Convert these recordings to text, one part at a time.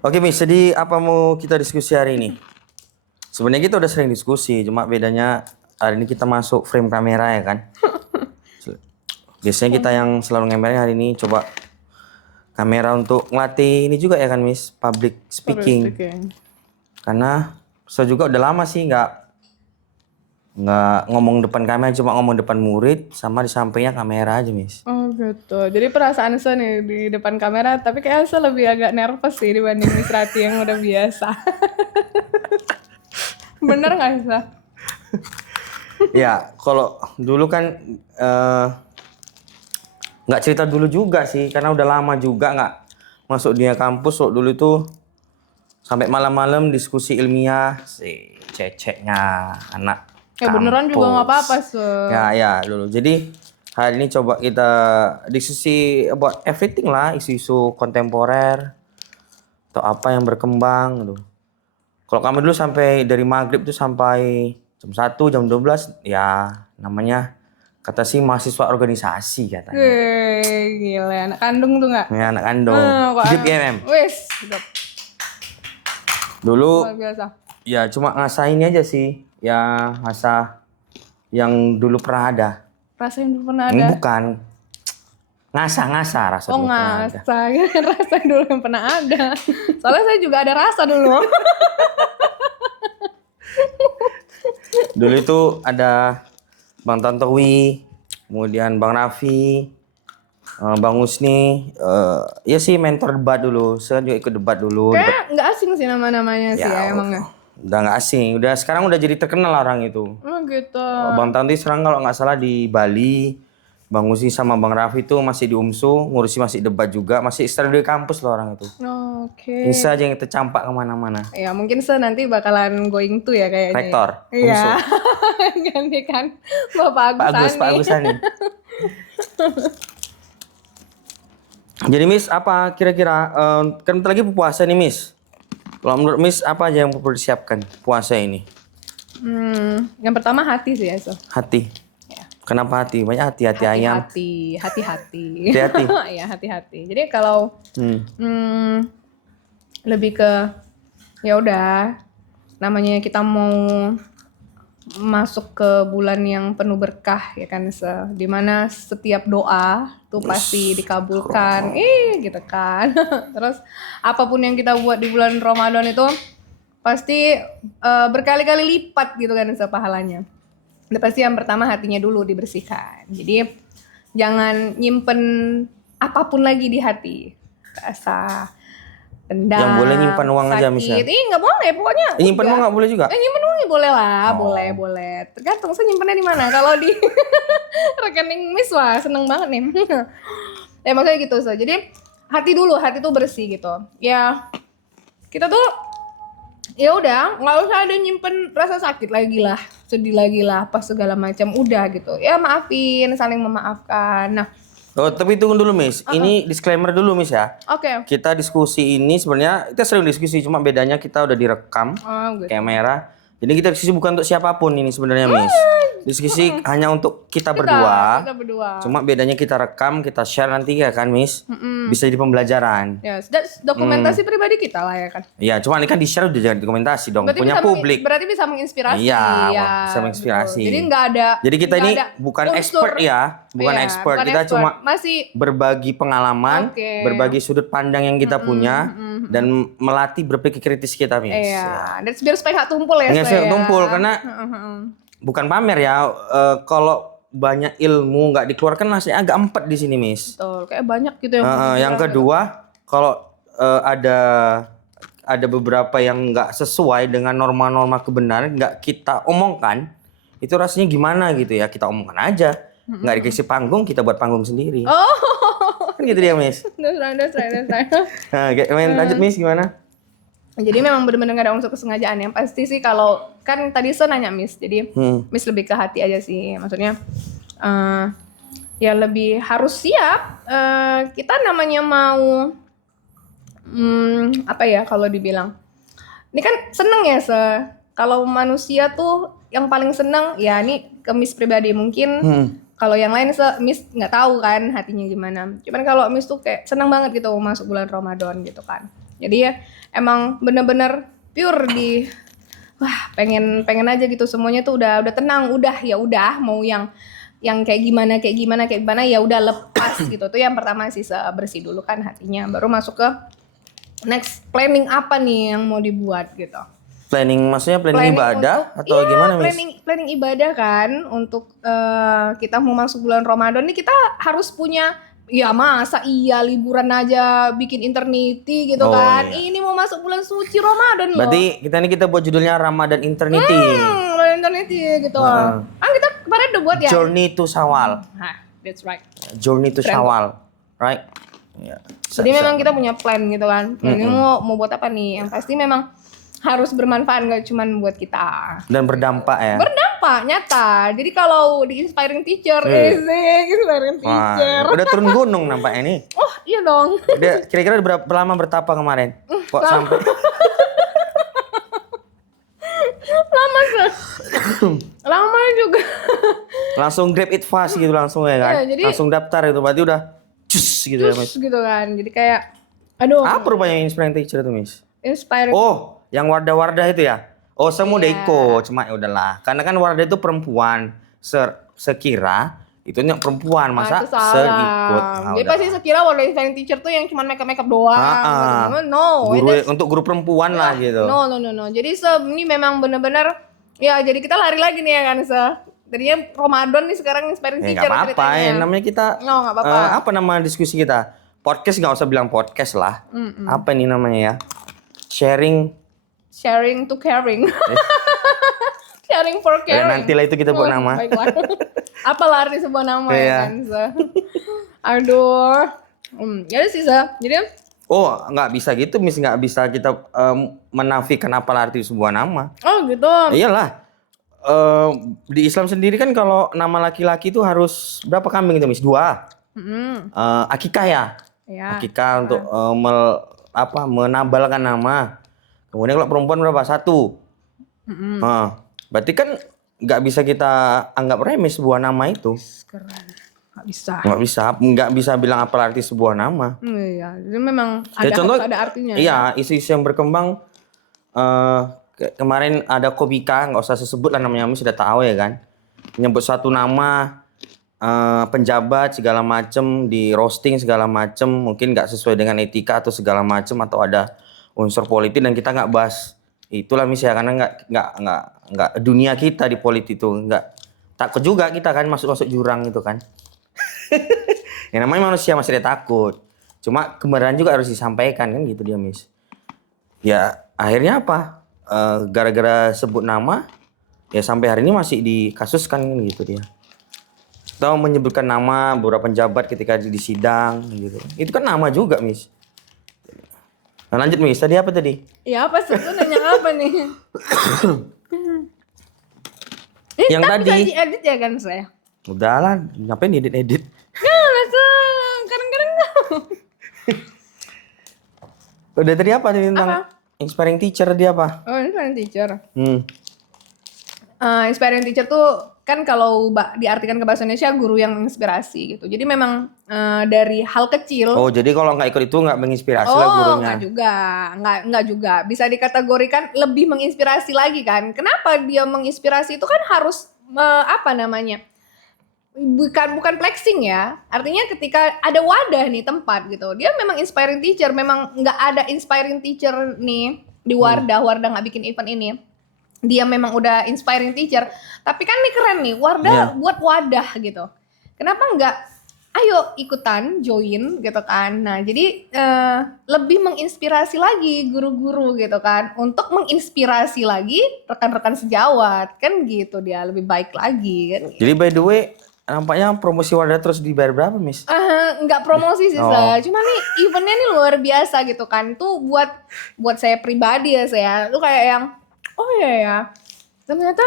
Oke Miss, jadi apa mau kita diskusi hari ini? Sebenarnya kita udah sering diskusi, cuma bedanya hari ini kita masuk frame kamera ya kan. Biasanya kita yang selalu ngembalin, hari ini coba kamera untuk ngelatih ini juga ya kan Miss, public speaking. Karena saya juga udah lama sih nggak ngomong depan kamera, cuma ngomong depan murid sama di sampingnya kamera aja Miss. Oh gitu. Jadi perasaan saya nih di depan kamera, tapi kayak saya lebih agak nervous sih dibanding Miss Rati yang udah biasa. Bener nggak Sa? Ya, kalau dulu kan nggak cerita dulu juga sih, karena udah lama juga nggak masuk dunia kampus. Kok dulu tuh sampai malam-malam diskusi ilmiah si ceceknya anak Ya beneran juga nggak apa-apa kampus. Ya dulu. Jadi hari ini coba kita diskusi about everything lah, isu-isu kontemporer atau apa yang berkembang gitu. Kalau kami dulu sampai dari maghrib tuh sampai jam 1, jam 12 ya namanya kata sih mahasiswa organisasi katanya. Gila, anak kandung tuh nggak? Ya anak kandung. Hidup IMM. Wes, hidup. Dulu Luar biasa. ya cuma ngasain aja sih. Ya ngasah yang dulu pernah ada. Rasa yang dulu pernah ada? Bukan. Ngasah rasa Oh dulu pernah ada. ngasah, rasa dulu yang pernah ada. Soalnya saya juga ada rasa dulu. Dulu itu ada Bang Tantowi, kemudian Bang Raffi, Bang Husni, ya sih mentor debat dulu. Saya juga ikut debat dulu. Kayak nggak asing sih nama-namanya sih ya emangnya. Udah nggak asing, sekarang udah jadi terkenal orang itu. Oh gitu. Bang Tantowi sekarang kalau nggak salah di Bali, Bang Husni sama Bang Raffi itu masih di UMSU, ngurusi masih debat juga, masih istirahat di kampus loh orang itu. Oke. Bisa aja yang tercampak kemana-mana. Ya mungkin saya nanti bakalan going to ya kayaknya. Rektor. Iya. Ganti kan Bapak Agus Sani. Jadi Miss, apa kira-kira kan bentar lagi puasa nih Miss. Kalau menurut Miss apa aja yang perlu disiapkan puasa ini? Yang pertama hati sih ya, so. Hati. Ya. Kenapa hati? Banyak hati ayam. Hati-hati. Hati-hati. Ya hati-hati. Jadi kalau lebih ke ya udah namanya kita mau masuk ke bulan yang penuh berkah ya kan, dimana setiap doa tuh pasti dikabulkan gitu kan. Terus apapun yang kita buat di bulan Ramadan itu pasti berkali-kali lipat gitu kan pahalanya. Udah pasti yang pertama hatinya dulu dibersihkan. Jadi jangan nyimpen apapun lagi di hati, rasa dendam, yang boleh nyimpan uang sakit. Aja misalnya. Nggak boleh pokoknya. Nyimpan uang nggak boleh juga? Nyimpan uang boleh lah, boleh. Tergantung saya nyimpannya di mana. Kalau di rekening Miss wah seneng banget nih. Ya maksudnya gitu so. Jadi hati dulu, hati tuh bersih gitu. Ya kita tuh ya udah nggak usah ada nyimpen rasa sakit lagi lah, sedih lagi lah, apa segala macam, udah gitu. Ya maafin, saling memaafkan. Nah. Oh, tapi tunggu dulu Miss. Ini disclaimer dulu Miss ya. Oke. Kita diskusi ini sebenarnya kita sering diskusi, cuma bedanya kita udah direkam Gitu. kamera. Jadi kita diskusi bukan untuk siapapun ini sebenarnya Miss. Diskusi hanya untuk kita berdua. Cuma bedanya kita rekam, kita share nanti ya kan Miss. Bisa jadi pembelajaran. Ya, dokumentasi pribadi kita lah ya kan. Iya, cuma ini kan di share udah jadi dokumentasi dong. Berarti punya publik. Berarti bisa menginspirasi. Iya, ya, bisa menginspirasi. Betul. Jadi nggak ada. Jadi kita ini bukan expert ya, bukan expert. Kita cuma masih berbagi pengalaman, berbagi sudut pandang yang kita punya, dan melatih berpikir kritis kita, Miss. Iya, dan biar supaya nggak tumpul ya. Nggak tumpul karena bukan pamer ya. Kalau banyak ilmu nggak dikeluarkan rasanya agak empet di sini, Miss. Betul, kayak banyak gitu yang. Yang kedua, kalau ada beberapa yang nggak sesuai dengan norma-norma kebenaran, nggak kita omongkan, itu rasanya gimana gitu ya, kita omongkan aja. Nggak dikasih panggung, kita buat panggung sendiri. Kan gitu dia, Miss. Nah, lanjut Miss, gimana? Jadi memang benar-benar gak ada unsur kesengajaan. Yang pasti sih kalau, kan tadi saya nanya Miss, jadi Miss lebih ke hati aja sih. Maksudnya, ya lebih harus siap. Kita namanya mau, apa ya kalau dibilang. Ini kan seneng ya, kalau manusia tuh yang paling seneng, ya ini ke Miss pribadi mungkin. Kalau yang lain Miss nggak tahu kan hatinya gimana. Cuman kalau Miss tuh kayak seneng banget gitu masuk bulan Ramadan gitu kan. Jadi ya emang bener-bener pure di wah pengen aja gitu semuanya tuh udah tenang, udah ya udah mau yang kayak gimana ya udah lepas gitu. Tuh yang pertama sih bersih dulu kan hatinya, baru masuk ke next planning apa nih yang mau dibuat gitu. Planning maksudnya planning ibadah untuk, atau iya, gimana Miss? planning ibadah kan untuk kita mau masuk bulan Ramadan nih kita harus punya ya masa iya liburan aja bikin eternity gitu Oh, kan. iya. Ini mau masuk bulan suci Ramadan loh. Berarti kita buat judulnya Ramadan Eternity. Bulan eternity gitu. Heeh. Kan kita kemarin udah buat ya. Journey to Syawal. Nah, that's right. Journey to Keren, Syawal. Right? Ya. Jadi memang kita punya plan gitu kan. Plan ini mau buat apa nih? Yang pasti memang harus bermanfaat gak cuma buat kita. Dan berdampak ya. Berdampak nyata. Jadi kalau di inspiring teacher, inspiring teacher. Wah, udah turun gunung nampaknya nih. Oh iya dong. Udah kira-kira berapa lama bertapa kemarin? Kok sampai Lama sih. Lama juga. langsung grab it fast gitu langsung ya kan? Iya, jadi- langsung daftar itu berarti udah cus gitu ya Miss. Gitu kan. Jadi kayak aduh, Apa rupanya inspiring teacher itu Miss? inspiring. Oh, yang Wardah-Wardah itu ya? Oh, saya mau udah Iya. ikut, cuma ya udahlah. Karena kan Wardah itu perempuan. Sekira itu yang perempuan, masa itu salah. seikut. Dia pasti sekira warna inspiring teacher tuh yang cuma makeup doang. No, Untuk guru perempuan lah gitu. No. Jadi ini memang bener-bener ya jadi kita lari lagi nih ya kan tadinya Ramadan nih sekarang inspiring Ya teacher nggak apa-apa ya, ceritanya. namanya kita No, nggak apa-apa. apa nama diskusi kita? Podcast nggak usah bilang podcast lah. Apa ini namanya ya? Sharing to caring. Sharing for Ya, caring. nantilah itu kita buat nama. Baiklah. Apalah arti sebuah nama ya Iya. kan Aduh. Ya sih jadi Oh, nggak bisa gitu, Miss. Nggak bisa kita menafikan apa arti sebuah nama. oh gitu. Iyalah. Di Islam sendiri kan kalau nama laki-laki itu harus berapa kambing itu, Miss? 2. Akikah ya. Ya. Akikah untuk menabalkan nama. Kemudian kalau perempuan berapa? 1. Berarti kan nggak bisa kita anggap remeh sebuah nama itu. Keren. Nggak bisa. Nggak bisa bilang apa arti sebuah nama. Iya, itu memang Ya, contoh, ada artinya. Iya, isu-isu yang berkembang kemarin ada Kobika, nggak usah sebut lah namanya, kami sudah tahu ya kan. Menyebut suatu nama penjabat segala macem, di roasting segala macem, mungkin nggak sesuai dengan etika atau segala macem, atau ada unsur politik dan kita nggak bahas. Itulah misalnya karena nggak dunia kita di politik itu, nggak takut juga kita kan masuk jurang itu kan. Ya namanya manusia masih ada takut. Cuma kebenaran juga harus disampaikan kan gitu dia Miss. Ya akhirnya apa? Gara-gara sebut nama ya sampai hari ini masih dikasuskan kan gitu dia. Atau menyebutkan nama beberapa penjabat ketika di sidang gitu. Itu kan nama juga Miss. Nah, lanjut Miss, tadi apa tadi? Ya apa sih? Lu nanya apa nih? Yang Tapi tadi. bisa diedit ya kan saya? Udahlah, ngapain edit-edit? Nggak langsung. Kadang-kadang nggak. Udah tadi apa tadi tentang inspiring teacher dia apa? Oh, inspiring teacher. Hmm. Inspiring teacher tuh kan kalau diartikan ke bahasa Indonesia guru yang menginspirasi gitu. Jadi memang dari hal kecil. Oh, jadi kalau nggak ikut itu nggak menginspirasi lah gurunya. Nggak juga. Bisa dikategorikan lebih menginspirasi lagi kan. Kenapa dia menginspirasi itu kan harus apa namanya? Bukan flexing ya. Artinya ketika ada wadah nih tempat gitu. Dia memang inspiring teacher. Memang nggak ada inspiring teacher nih di Wardah nggak bikin event ini. Dia memang udah inspiring teacher. Tapi kan nih keren nih, Wardah buat wadah gitu. Kenapa nggak ayo ikutan, join gitu kan. Nah jadi lebih menginspirasi lagi guru-guru gitu kan. Untuk menginspirasi lagi rekan-rekan sejawat. Kan gitu dia, lebih baik lagi kan. Jadi by the way, nampaknya promosi Wardah terus dibayar berapa Miss? Nggak promosi sih saya. Cuma nih eventnya nih luar biasa gitu kan. Tuh buat saya pribadi ya saya. Tuh kayak yang oh iya ya. Ternyata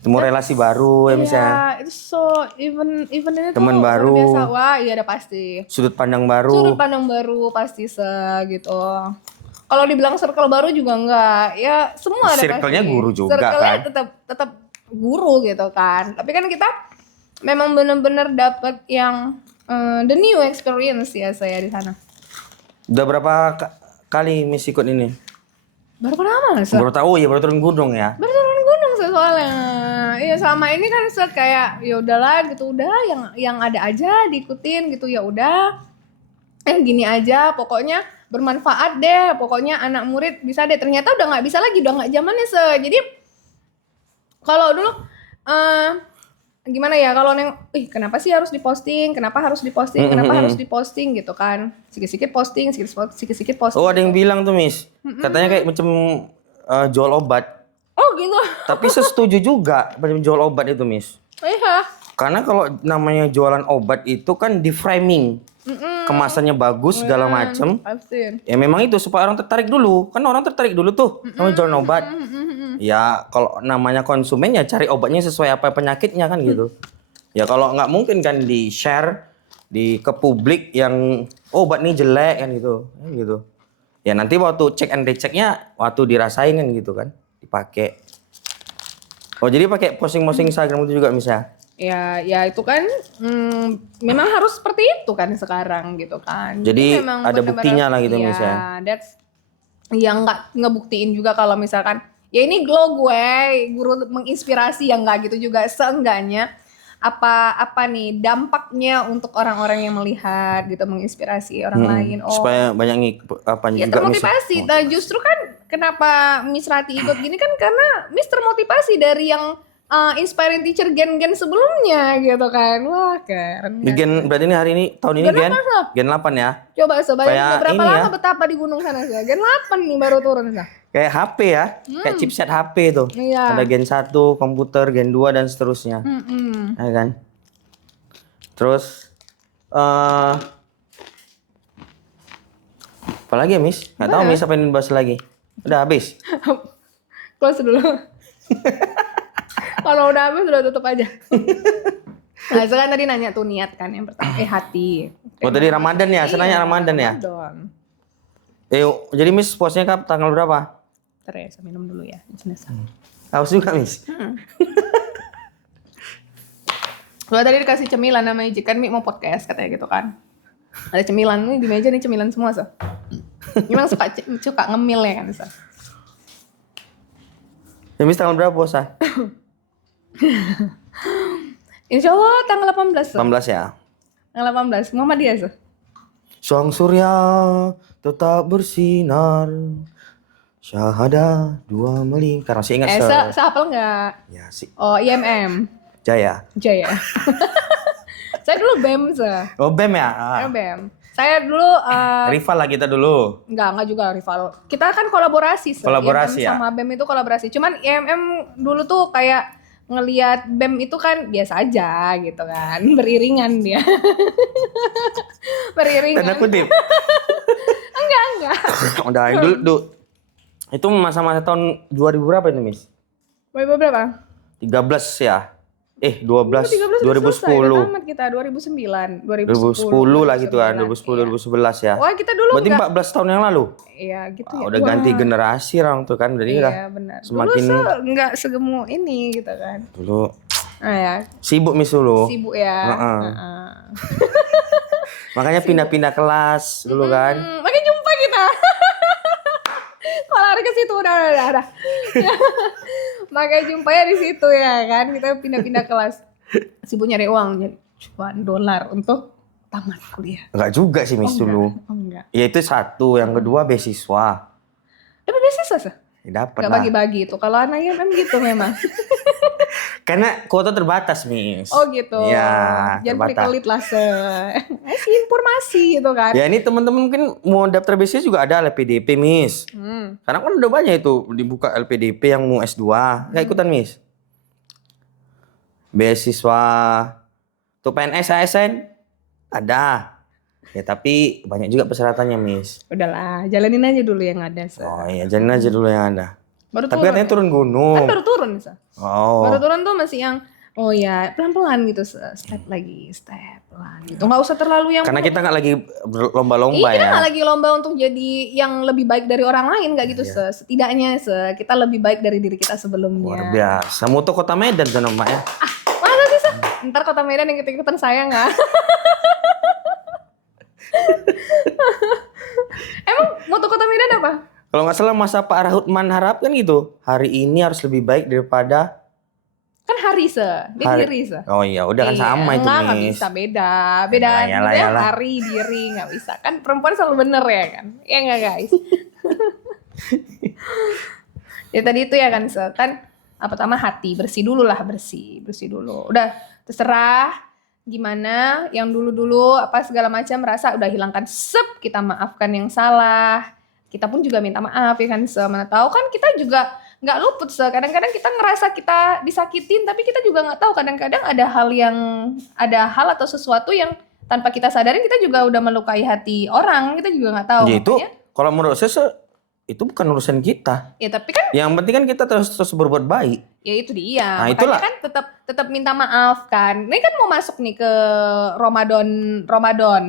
Temu relasi baru ya misalnya. ya, itu event ini Teman tuh baru. luar biasa. Wah, iya ada pasti. Sudut pandang baru. Sudut pandang baru pasti gitu. Kalau dibilang circle baru juga enggak. Ya semua ada Circle-nya pasti. guru juga Circle-nya kan. tetap guru gitu kan. Tapi kan kita memang benar-benar dapat yang the new experience ya saya di sana. Udah berapa kali Miss ikut ini? Baru pertama Se. Baru tahu ya, baru turun gunung ya. Baru turun gunung Se, soalnya. Iya selama ini kan Se kayak ya udahlah gitu, udah yang ada aja diikutin gitu, ya udah. Gini aja, pokoknya bermanfaat deh, pokoknya anak murid bisa deh. Ternyata udah nggak bisa lagi, udah nggak zamannya Se. Jadi kalau dulu gimana ya, kalau neng, kenapa sih harus diposting, kenapa harus diposting gitu kan, sikit-sikit posting, sikit-sikit posting. Oh, ada yang bilang tuh Miss, katanya kayak macam jual obat. Oh gitu. Tapi saya setuju juga macam jual obat itu Miss. Iya. Karena kalau namanya jualan obat itu kan di framing, kemasannya bagus segala macem. Pasti. Ya memang itu supaya orang tertarik dulu, kan orang tertarik dulu tuh sama jualan obat. Ya kalau namanya konsumen ya cari obatnya sesuai apa penyakitnya kan gitu. Ya kalau nggak mungkin kan di share ke publik yang obat ini jelek kan gitu. Ya nanti waktu cek and rechecknya waktu dirasain kan gitu kan, dipakai. Oh jadi pakai posting-posting Instagram itu juga misalnya? Ya itu kan memang harus seperti itu kan sekarang gitu kan. Jadi memang ada buktinya lah gitu ya, misalnya. That's yang nggak ngebuktiin juga kalau misalkan ya ini glow gue guru menginspirasi, yang nggak gitu juga, seenggaknya apa nih dampaknya untuk orang-orang yang melihat gitu, menginspirasi orang lain. Supaya banyak Ya juga termotivasi. Nah justru kan kenapa Miss Rati ikut gini kan karena Miss termotivasi dari yang inspiring teacher gen-gen sebelumnya gitu kan. Wah keren. Gen berarti ini hari ini tahun ini gen 8 ya. Coba bayangin berapa ini lama ya. betapa di gunung sana sih. Gen 8 nih baru turun sih. Kayak HP ya, kayak chipset HP tuh. Iya. Ada gen 1, komputer, gen 2 dan seterusnya. Ya kan? Terus apa lagi ya, Miss? Nggak tahu Miss apa yang dibahas lagi. Udah habis. Close dulu. Kalau udah habis udah tutup aja. Nah, sekarang tadi nanya tuh niat kan yang pertama, hati. Oh tadi Ramadan ya, senanya Ramadan ya. Ramadan. Jadi Miss puasnya tanggal berapa? Ntar ya, saya minum dulu ya. Haus juga Miss. Kalau tadi dikasih cemilan namanya Jikan, Mi mau podcast katanya gitu kan. Ada cemilan nih di meja nih, cemilan semua so. Memang suka ngemil ya kan so. Ya Miss tanggal berapa puasa? Insya Allah tanggal 18 so. 18 ya. Tanggal 18 Muhammadiyah so. Sang surya tetap bersinar, syahada dua melingkar. Masih ingat sehafal nggak? Ya sih. Oh IMM. Jaya. Saya dulu BEM so. Oh BEM ya? Saya BEM. Saya dulu rival lah kita dulu. Enggak juga rival. Kita kan kolaborasi so. Kolaborasi IMM ya? sama BEM itu kolaborasi. Cuman IMM dulu tuh kayak ngelihat BEM itu kan biasa aja gitu kan, beriringan dia. Beriringan. Tanda kutip. enggak. Udah dulu. Itu masa-masa tahun 2000 berapa itu, Miss? Berapa? 13 ya. 12 2010. Tamat kita 2009, 2010 lah gitu kan, 2010 2011 ya. Wah, kita dulu berarti 14 tahun yang lalu. Iya, gitu ya. Udah ganti generasi orang tuh kan, berarti iya, benar. semakin dulu enggak segemuk ini gitu kan. Dulu ya. sibuk Miss dulu. Sibuk ya. Makanya pindah-pindah kelas dulu kan. Makin jumpa kita. Kalau lari ke situ udah. Makanya jumpanya di situ ya kan. Kita pindah-pindah kelas. Sibuk nyari uang, nyari $1 untuk tamat kuliah. Enggak juga sih Miss dulu. Enggak. Ya itu satu, yang kedua beasiswa. Dapat beasiswa sih? Ya, dapat lah. Gak bagi-bagi itu. Kalau anak IMM gitu memang. Karena kuota terbatas, Miss. Oh gitu. Ya, jangan pelit-pelit lah ngasih informasi gitu kan. Ya ini teman-teman mungkin mau daftar beasiswa juga ada LPDP, Miss. Karena kan udah banyak itu dibuka LPDP yang mau S2. Nggak ikutan, Miss? Beasiswa tuh PNS ASN ada. Ya tapi banyak juga persyaratannya, Miss. Udahlah, jalanin aja dulu yang ada. Oh iya, jalanin aja dulu yang ada. Tapi katanya turun gunung. Kan baru turun, Oh. Baru turun tuh masih yang pelan-pelan gitu, step pelan gitu. Nggak usah terlalu yang. Karena kita nggak lagi lomba-lomba ya. Kita nggak lagi lomba untuk jadi yang lebih baik dari orang lain, nggak gitu. Setidaknya kita lebih baik dari diri kita sebelumnya. Luar biasa. Moto Kota Medan tuh namanya. Masa sih Ntar Kota Medan yang ikut-ikutan saya nggak? Emang moto Kota Medan apa? Kalau nggak salah masa Pak Rahutman Harap kan gitu. Hari ini harus lebih baik daripada Kan hari dia hari. diri se. Oh iya, udah kan Iya, sama itu, nggak Miss. bisa beda Yalah, gitu ya, yalah. hari diri nggak bisa kan perempuan selalu bener ya kan, ya nggak guys. Ya tadi itu ya kan pertama hati bersih dulu lah, bersih dulu, udah terserah gimana yang dulu apa segala macam rasa udah hilangkan, kita maafkan yang salah, kita pun juga minta maaf ya kan, mana tahu kan kita juga nggak luput kadang-kadang kita ngerasa kita disakitin tapi kita juga nggak tahu, kadang-kadang ada hal atau sesuatu yang tanpa kita sadarin kita juga udah melukai hati orang, kita juga nggak tahu. Ya itu Makanya, kalau menurut saya itu bukan urusan kita. ya tapi kan Yang penting kan kita terus berbuat baik. ya itu dia. Nah, Makanya itulah. kan tetap minta maaf kan. Ini kan mau masuk nih ke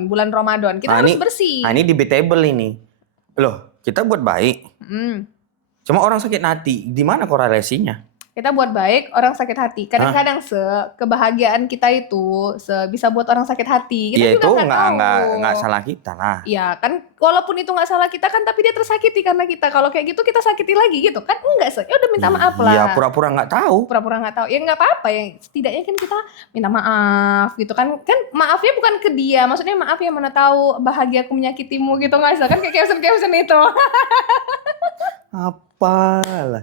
bulan Ramadan. Kita harus bersih. Nah ini debatable ini. Loh, kita buat baik. Hmm. Cuma orang sakit hati, di mana korelasinya? Kita buat baik, orang sakit hati. Kadang-kadang kebahagiaan kita itu bisa buat orang sakit hati. Kita Ya juga itu nggak tahu. nggak salah kita lah. Ya kan, walaupun itu nggak salah kita kan, tapi dia tersakiti karena kita. Kalau kayak gitu kita sakiti lagi gitu kan? Enggak ya udah minta maaf lah. Iya, pura-pura nggak tahu. Pura-pura nggak tahu. Ya nggak apa-apa ya. Setidaknya kan kita minta maaf gitu kan. Kan maafnya bukan ke dia. Maksudnya maaf ya, mana tahu bahagia aku menyakitimu gitu, nggak usah kan kayak caption itu. Apalah.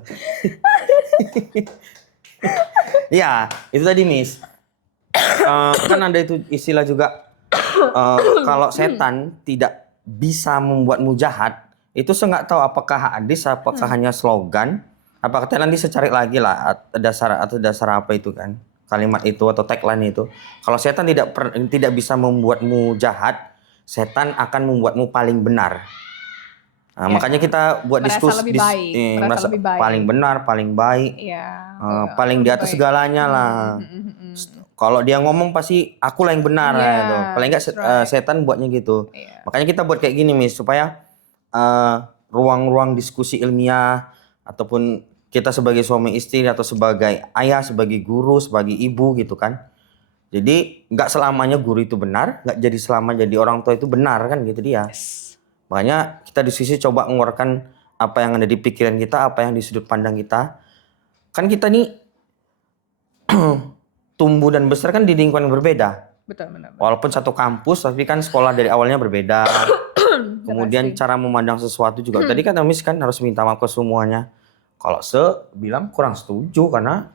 Ya, itu tadi Miss. Kan ada itu istilah juga. Kalau setan tidak bisa membuatmu jahat, itu saya nggak tahu apakah hadis, apakah hanya slogan, apakah nanti saya cari lagi lah dasar apa itu kan, kalimat itu atau tagline itu. Kalau setan tidak bisa membuatmu jahat, setan akan membuatmu paling benar. Nah, Ya, makanya kita buat merasa lebih baik, merasa lebih baik. paling benar, paling baik, Iya. paling di atas baik. segalanya lah. Kalau dia ngomong pasti aku lah yang benar Iya, gitu. Paling enggak that's right. setan buatnya gitu. Iya. Makanya kita buat kayak gini Miss, supaya ruang-ruang diskusi ilmiah ataupun kita sebagai suami istri atau sebagai ayah, sebagai guru, sebagai ibu gitu kan. Jadi nggak selamanya guru itu benar, nggak jadi selama jadi orang tua itu benar kan gitu dia. Makanya kita diskusi coba mengeluarkan apa yang ada di pikiran kita, apa yang di sudut pandang kita. Kan kita nih tumbuh dan besar kan di lingkungan yang berbeda. Betul, benar. Walaupun satu kampus, tapi kan sekolah dari awalnya berbeda. Kemudian cara memandang sesuatu juga. Tadi kan Miss kan harus minta maaf ke semuanya. Kalau bilang kurang setuju karena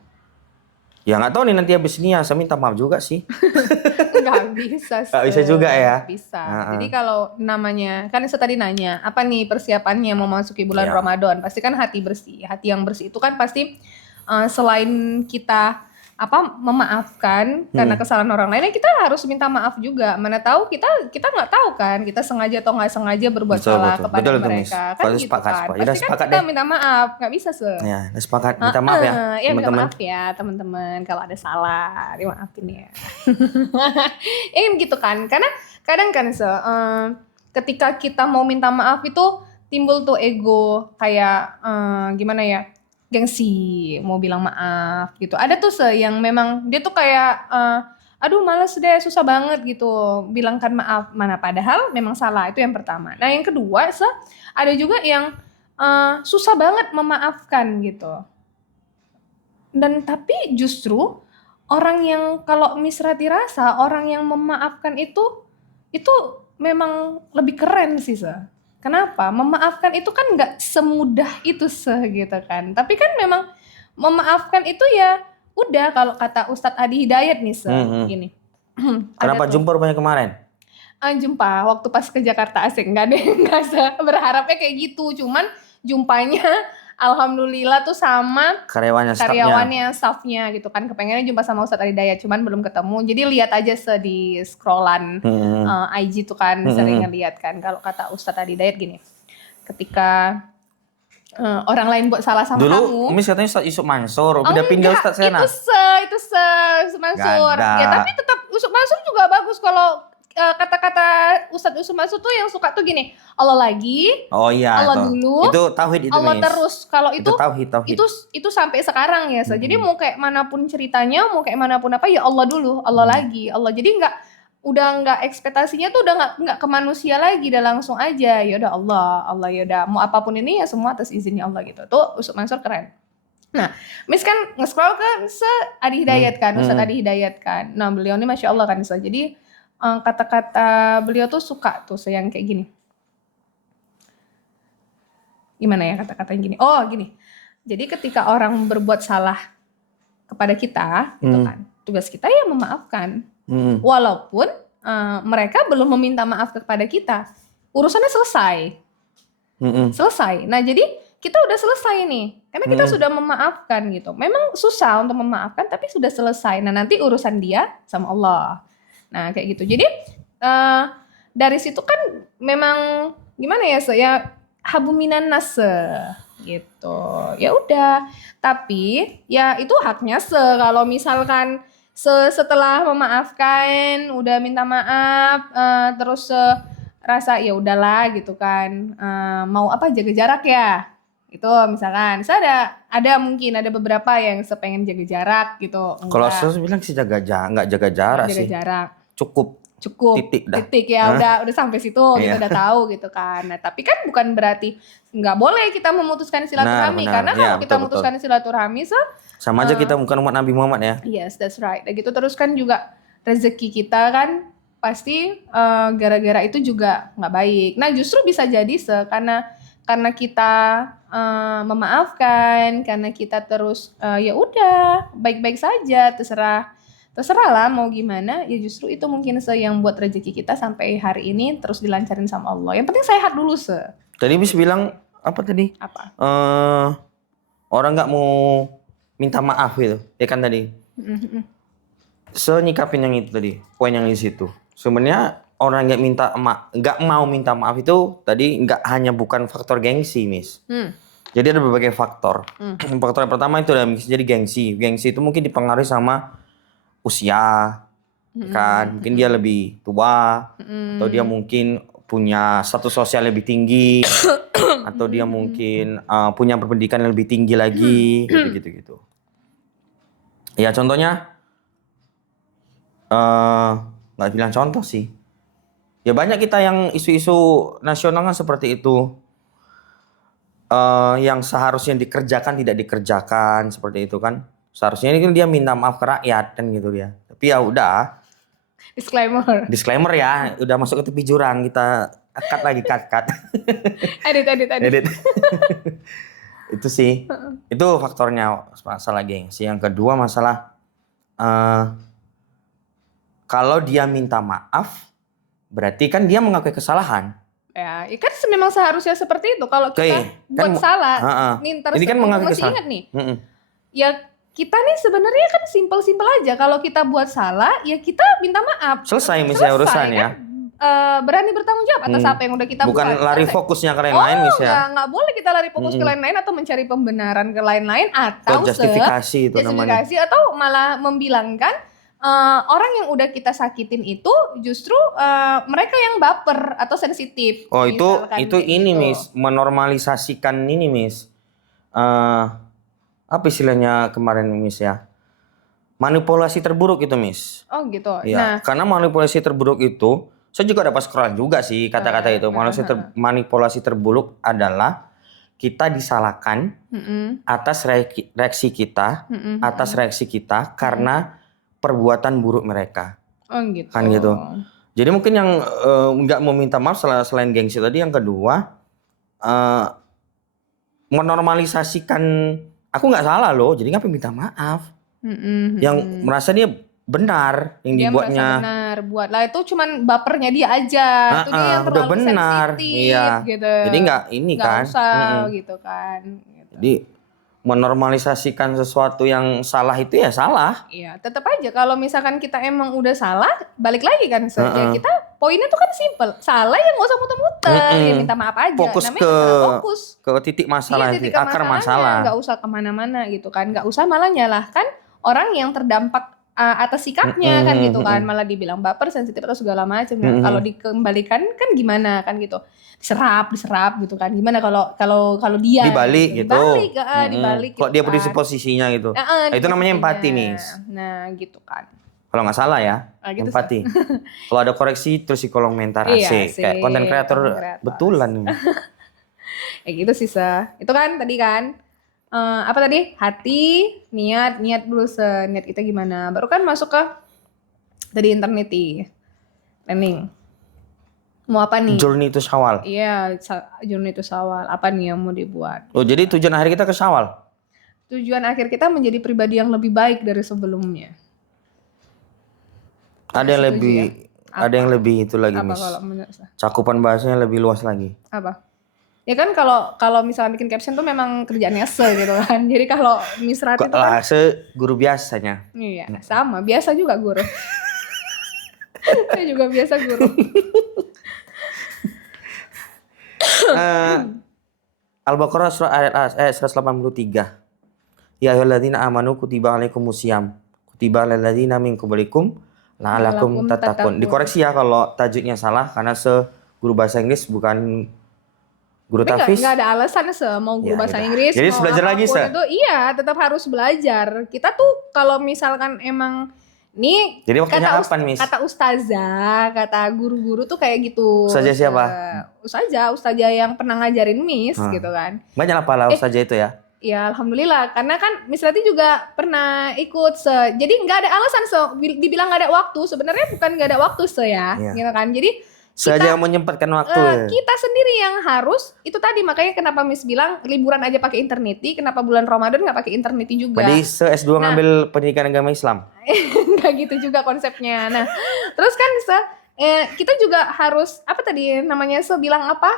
ya nggak tahu nih nanti habis ini ya saya minta maaf juga sih. Nggak bisa. Nggak bisa juga ya. Bisa. Jadi kalau namanya, kan saya tadi nanya, apa nih persiapannya mau masuki bulan Ramadan? Pasti kan hati bersih. Hati yang bersih itu kan pasti selain kita memaafkan karena kesalahan orang lain, kita harus minta maaf juga. Mana tahu kita nggak tahu kan, kita sengaja atau nggak sengaja berbuat salah kepada mereka. Kan gitu kan. Pasti kan kita minta maaf, nggak bisa Ya, sepakat. Minta maaf ya, ya minta teman-teman. maaf ya teman-teman kalau ada salah, dimaafin ya. Gitu kan, karena kadang kan ketika kita mau minta maaf itu timbul tuh ego, kayak gimana ya, gengsi mau bilang maaf gitu. Ada tuh yang memang dia tuh kayak aduh males deh, susah banget gitu bilangkan maaf, mana padahal memang salah. Itu yang pertama. Nah yang kedua ada juga yang susah banget memaafkan gitu. Dan tapi justru orang yang, kalau Misrati rasa orang yang memaafkan itu memang lebih keren sih Kenapa? Memaafkan itu kan nggak semudah itu gitu kan. Tapi kan memang memaafkan itu ya udah, kalau kata Ustadz Adi Hidayat nih gini. Kenapa jumpa rupanya kemarin? Jumpa waktu pas ke Jakarta, asik nggak deh, nggak berharapnya kayak gitu. Cuman jumpanya alhamdulillah tuh sama karyawannya, staffnya gitu kan. Kepengennya jumpa sama Ustadz Adi Hidayat, cuman belum ketemu. Jadi lihat aja di scrollan IG tuh kan, sering ngeliat kan. Kalau kata Ustadz Adi Hidayat gini, ketika orang lain buat salah sama kamu. Dulu Miss katanya Ustadz Yusuf Mansur, udah pindah Ustadz Sena. Itu Yusuf Mansur. Ya tapi tetap Yusuf Mansur juga bagus. Kalau kata-kata Ustadz Yusuf Mansur tuh yang suka tuh gini, Allah lagi, oh iya, Allah dulu, itu tauhid itu Allah Miss. Terus. Kalau itu tauhid. Itu sampai sekarang ya. Jadi mau kayak manapun ceritanya, mau kayak manapun apa, ya Allah dulu, Allah lagi, Allah. Jadi udah nggak ekspektasinya tuh udah nggak ke manusia lagi, udah langsung aja ya udah Allah ya udah mau apapun ini ya semua atas izinnya Allah gitu. Tuh Ustadz Mansur keren. Nah, Miss kan nge-scroll kan Adi Hidayat kan, Ustadz Adi Hidayat kan. Nah, beliau ini Masya Allah kan Ustadz. Jadi kata-kata beliau tuh suka tuh yang kayak gini. Gimana ya kata-katanya gini? Oh gini, jadi ketika orang berbuat salah kepada kita, gitu kan, tugas kita ya memaafkan. Walaupun mereka belum meminta maaf kepada kita, urusannya selesai. Selesai. Nah jadi kita udah selesai nih, karena kita sudah memaafkan gitu. Memang susah untuk memaafkan, tapi sudah selesai. Nah nanti urusan dia sama Allah. Nah kayak gitu. Jadi dari situ kan memang gimana ya, saya habuminan nase gitu. Ya udah. Tapi ya itu haknya kalau misalkan setelah memaafkan, udah minta maaf, terus rasa ya udahlah gitu kan, mau apa jaga jarak ya. Itu misalkan saya mungkin ada beberapa yang sepengen jaga jarak gitu. Kalau saya bilang sih nggak jaga jarak sih. Jarak. Cukup titik ya udah sampai situ gitu, udah tahu gitu kan. Nah tapi kan bukan berarti nggak boleh kita memutuskan silaturahmi, karena kalau kita memutuskan silaturahmi sama aja kita bukan umat Nabi Muhammad ya. Yes, that's right. Dan gitu terus kan juga rezeki kita kan pasti gara-gara itu juga nggak baik. Nah justru bisa jadi karena kita memaafkan, karena kita terus ya udah baik-baik saja, terserah lah mau gimana, ya justru itu mungkin yang buat rezeki kita sampai hari ini terus dilancarin sama Allah. Yang penting sehat dulu Tadi Miss bilang apa tadi? Apa? Orang nggak mau minta maaf gitu, ya kan tadi. Nyikapin yang itu tadi, poin yang di situ. Sebenarnya orang nggak mau minta maaf itu tadi hanya bukan faktor gengsi, Miss. Jadi ada berbagai faktor. Faktor yang pertama itu ada jadi gengsi. Gengsi itu mungkin dipengaruhi sama usia, kan? Mungkin dia lebih tua, atau dia mungkin punya status sosial lebih tinggi, atau dia mungkin punya pendidikan yang lebih tinggi lagi, gitu. Ya contohnya, nggak bilang contoh sih. Ya banyak kita yang isu-isu nasional kan seperti itu. Yang seharusnya dikerjakan tidak dikerjakan, seperti itu kan. Seharusnya ini kan dia minta maaf ke rakyat kan gitu dia. Tapi ya udah. Disclaimer ya, udah masuk ke tepi jurang, kita cut. Edit. Itu sih. Itu faktornya masalah gengsi. Yang kedua masalah kalau dia minta maaf berarti kan dia mengakui kesalahan. Ya kan memang seharusnya seperti itu. Kalau kita buat salah, ini kan mengakui kesalahan. Ingat nih. Ya kita nih sebenarnya kan simpel-simpel aja. Kalau kita buat salah, ya kita minta maaf. Selesai misalnya urusan kan? Ya. Berani bertanggung jawab atas apa yang udah kita buat. Bukan lari fokusnya ke lain-lain misalnya. Nggak boleh kita lari fokus ke lain-lain atau mencari pembenaran ke lain-lain atau justifikasi itu namanya. Atau malah membilangkan orang yang udah kita sakitin itu justru mereka yang baper atau sensitif. Oh itu ini gitu. Miss, menormalisasikan ini Miss. Apa istilahnya kemarin Miss ya? Manipulasi terburuk itu Miss. Oh gitu. Ya, nah, karena manipulasi terburuk itu, saya juga dapat scroll juga sih kata-kata itu. Manipulasi terburuk adalah kita disalahkan atas reaksi kita, karena perbuatan buruk mereka. Oh gitu. Kan gitu. Jadi mungkin yang nggak mau minta maaf selain gengsi tadi, yang kedua menormalisasikan aku nggak salah loh, jadi ngapain minta maaf? Yang merasa dia benar yang dia dibuatnya. Dia benar buat lah, itu cuman bapernya dia aja. Itu dia yang terlalu benar. Sensitif, iya. Gitu. Jadi nggak usah gitu kan. Gitu. Jadi menormalisasikan sesuatu yang salah itu ya salah. Iya, tetap aja kalau misalkan kita emang udah salah, balik lagi kan ya kita poinnya tuh kan simple. Salah ya nggak usah muter-muter, ya minta maaf aja. Fokus ke titik masalah, akar masalah. Nggak usah kemana-mana gitu kan, nggak usah malah nyalahkan orang yang terdampak atas sikapnya kan gitu kan, malah dibilang baper, sensitif atau segala macam. Kalau dikembalikan kan gimana kan gitu. Diserap gitu kan. Gimana kalau dia dibalik gitu. Dibalik kalau dia berdiri posisinya gitu. Itu namanya empati, Miss. Nah, gitu kan. Kalau nggak salah ya, gitu empati. Kalau ada koreksi terus di kolom komentar Iya asik. Kayak konten kreator betulan nih. Kayak gitu sih itu kan tadi kan apa tadi hati niat dulu niat kita gimana baru kan masuk ke tadi interneti planning mau apa nih Journey to Syawal. iya journey to Syawal apa nih yang mau dibuat Oh jadi tujuan akhir kita ke Syawal. Tujuan akhir kita menjadi pribadi yang lebih baik dari sebelumnya. Ada yang lebih ya? ada yang lebih itu lagi Apa Miss. kalau menurut saya? Cakupan bahasanya lebih luas lagi. Apa? Ya kan kalau misalnya bikin caption tuh memang kerjaannya gitu kan. Jadi kalau Miss Rati itu kan guru biasanya. iya, sama, biasa juga guru. Saya juga biasa guru. Al-Baqarah surah ayat 183. Ya ayyuhalladzina amanu kutiba alaikumusiyam. Kutiba alal ladzina min qablikum la'alakum tattaqun. Dikoreksi ya kalau tajwidnya salah karena guru bahasa Inggris bukan guru tahfiz. Enggak ada alasan mau guru bahasa Inggris. Jadi mau belajar lagi itu iya tetap harus belajar. Kita tuh kalau misalkan emang nih jadi waktunya kapan, Miss? Kata ustazah, kata guru-guru tuh kayak gitu. Ustazah siapa? Ustazah yang pernah ngajarin Miss gitu kan. Banyak lah pala ustazah itu ya. Ya alhamdulillah karena kan Miss Rati juga pernah ikut jadi nggak ada alasan dibilang nggak ada waktu sebenarnya bukan nggak ada waktu gitu kan jadi saja yang menyempatkan waktu kita sendiri yang harus itu tadi makanya kenapa Miss bilang liburan aja pakai interneti kenapa bulan Ramadan nggak pakai interneti juga jadi S2 ngambil pendidikan agama Islam nggak gitu juga konsepnya nah terus kan kita juga harus apa tadi namanya bilang apa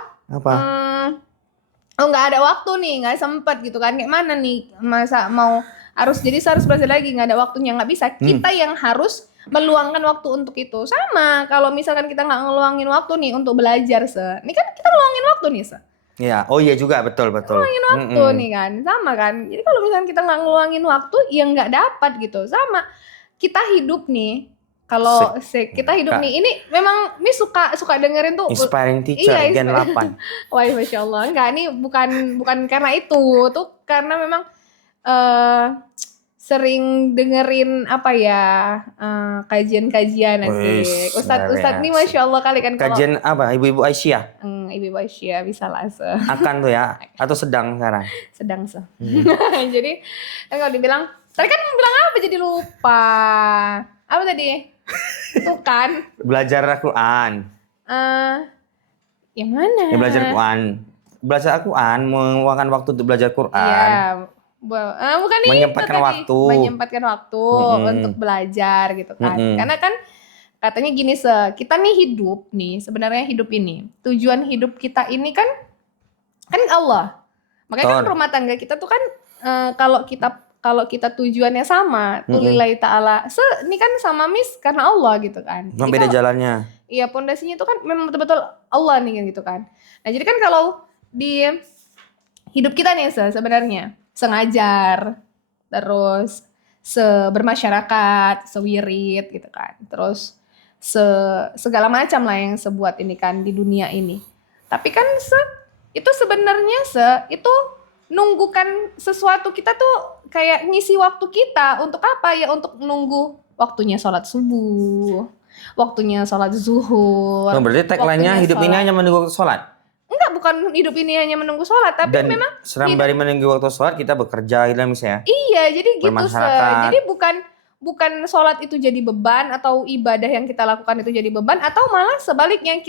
oh nggak ada waktu nih nggak sempet gitu kan kayak mana nih masa mau harus belajar lagi nggak ada waktunya nggak bisa kita yang harus meluangkan waktu untuk itu sama kalau misalkan kita nggak ngeluangin waktu nih untuk belajar ini kan kita ngeluangin waktu nih iya oh iya juga betul ngeluangin waktu nih kan sama kan jadi kalau misalkan kita nggak ngeluangin waktu ya nggak dapat gitu sama kita hidup nih kalau kita hidup nih ini memang Miss suka dengerin tuh Inspiring Teacher Gen 8. Wah, Masya Allah. Enggak, ini bukan karena itu. Tuh karena memang sering dengerin apa ya kajian-kajian asik. Ustadz nih Masya Allah kali kan kajian apa Ibu-Ibu Aisyah? Ibu Aisyah bisa lah akan tuh ya atau sedang sekarang? Sedang Jadi kalau dibilang tadi kan bilang apa jadi lupa. Apa tadi? Itu kan belajar Al-Quran. Yang mana? Ya, belajar Al-Quran, meluangkan waktu untuk belajar Quran. Iya. Bukan menyempatkan waktu untuk belajar gitu kan. Karena kan katanya gini kita nih hidup nih sebenarnya hidup ini tujuan hidup kita ini kan Allah. Makanya kan rumah tangga kita tuh kan kalau kita tujuannya sama, lillahi ta'ala. Ini kan sama Miss karena Allah gitu kan. Memang beda jalannya. Iya, pondasinya itu kan memang betul-betul Allah nih gitu kan. Nah, jadi kan kalau di hidup kita nih sebenarnya sengajar, terus bermasyarakat, sewirid gitu kan. Terus segala macam lah yang sebuat ini kan di dunia ini. Tapi kan itu sebenarnya itu nunggukan sesuatu kita tuh kayak ngisi waktu kita untuk apa ya untuk nunggu waktunya sholat subuh, waktunya sholat zuhur. Berarti tagline-nya hidup ini hanya menunggu sholat? Enggak, bukan hidup ini hanya menunggu sholat, tapi dan memang sembari menunggu waktu sholat kita bekerja gitu misalnya. Iya, jadi gitu jadi bukan sholat itu jadi beban atau ibadah yang kita lakukan itu jadi beban atau malah sebaliknya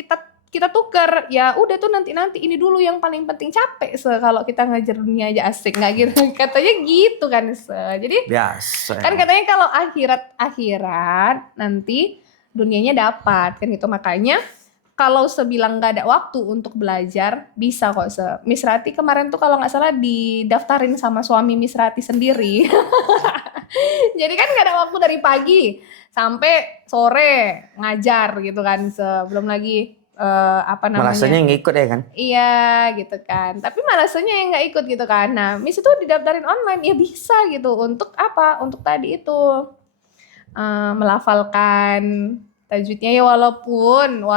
kita tukar ya udah tuh nanti ini dulu yang paling penting capek kalau kita ngajar dunia aja asik nggak gitu katanya gitu kan jadi biasa kan katanya kalau akhirat nanti dunianya dapat kan gitu makanya kalau bilang nggak ada waktu untuk belajar bisa kok Miss Rati kemarin tuh kalau nggak salah didaftarin sama suami Miss Rati sendiri jadi kan nggak ada waktu dari pagi sampai sore ngajar gitu kan belum lagi malasanya yang nggak ikut ya kan? Iya gitu kan. Tapi malasanya yang nggak ikut gitu kan. Nah, Miss itu didaftarin online ya bisa gitu. Untuk apa? Untuk tadi itu melafalkan tajwidnya ya walaupun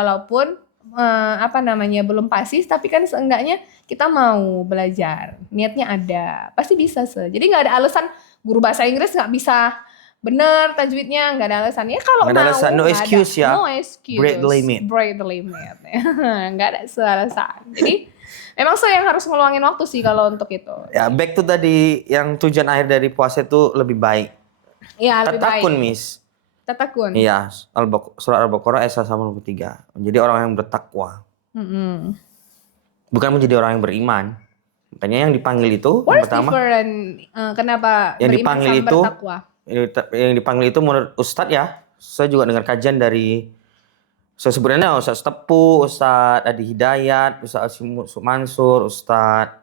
belum pasti. Tapi kan seenggaknya kita mau belajar. Niatnya ada. Pasti bisa Jadi nggak ada alasan guru bahasa Inggris nggak bisa bener tajwidnya, nggak ada alasan. Ya kalau Nggak ada mau, alasan, no nggak excuse ada. ya. No excuse. Break the limit. Break the limit. Nggak ada alasan. Jadi memang saya yang harus ngeluangin waktu sih kalau untuk itu. Ya, back to tadi yang tujuan akhir dari puasa itu lebih baik. Ya lebih baik. Tatakun, Miss. Tatakun. Iya, surat Al-Baqarah ayat 183. Menjadi orang yang bertakwa. Bukan menjadi orang yang beriman. Makanya yang dipanggil itu What yang is pertama. different? Kenapa Yang beriman dipanggil sama itu bertakwa? yang dipanggil itu menurut Ustadz ya. Saya juga dengar kajian dari saya sebenarnya Ustadz Tepu, Ustadz Adi Hidayat, Ustadz Mansur, Ustadz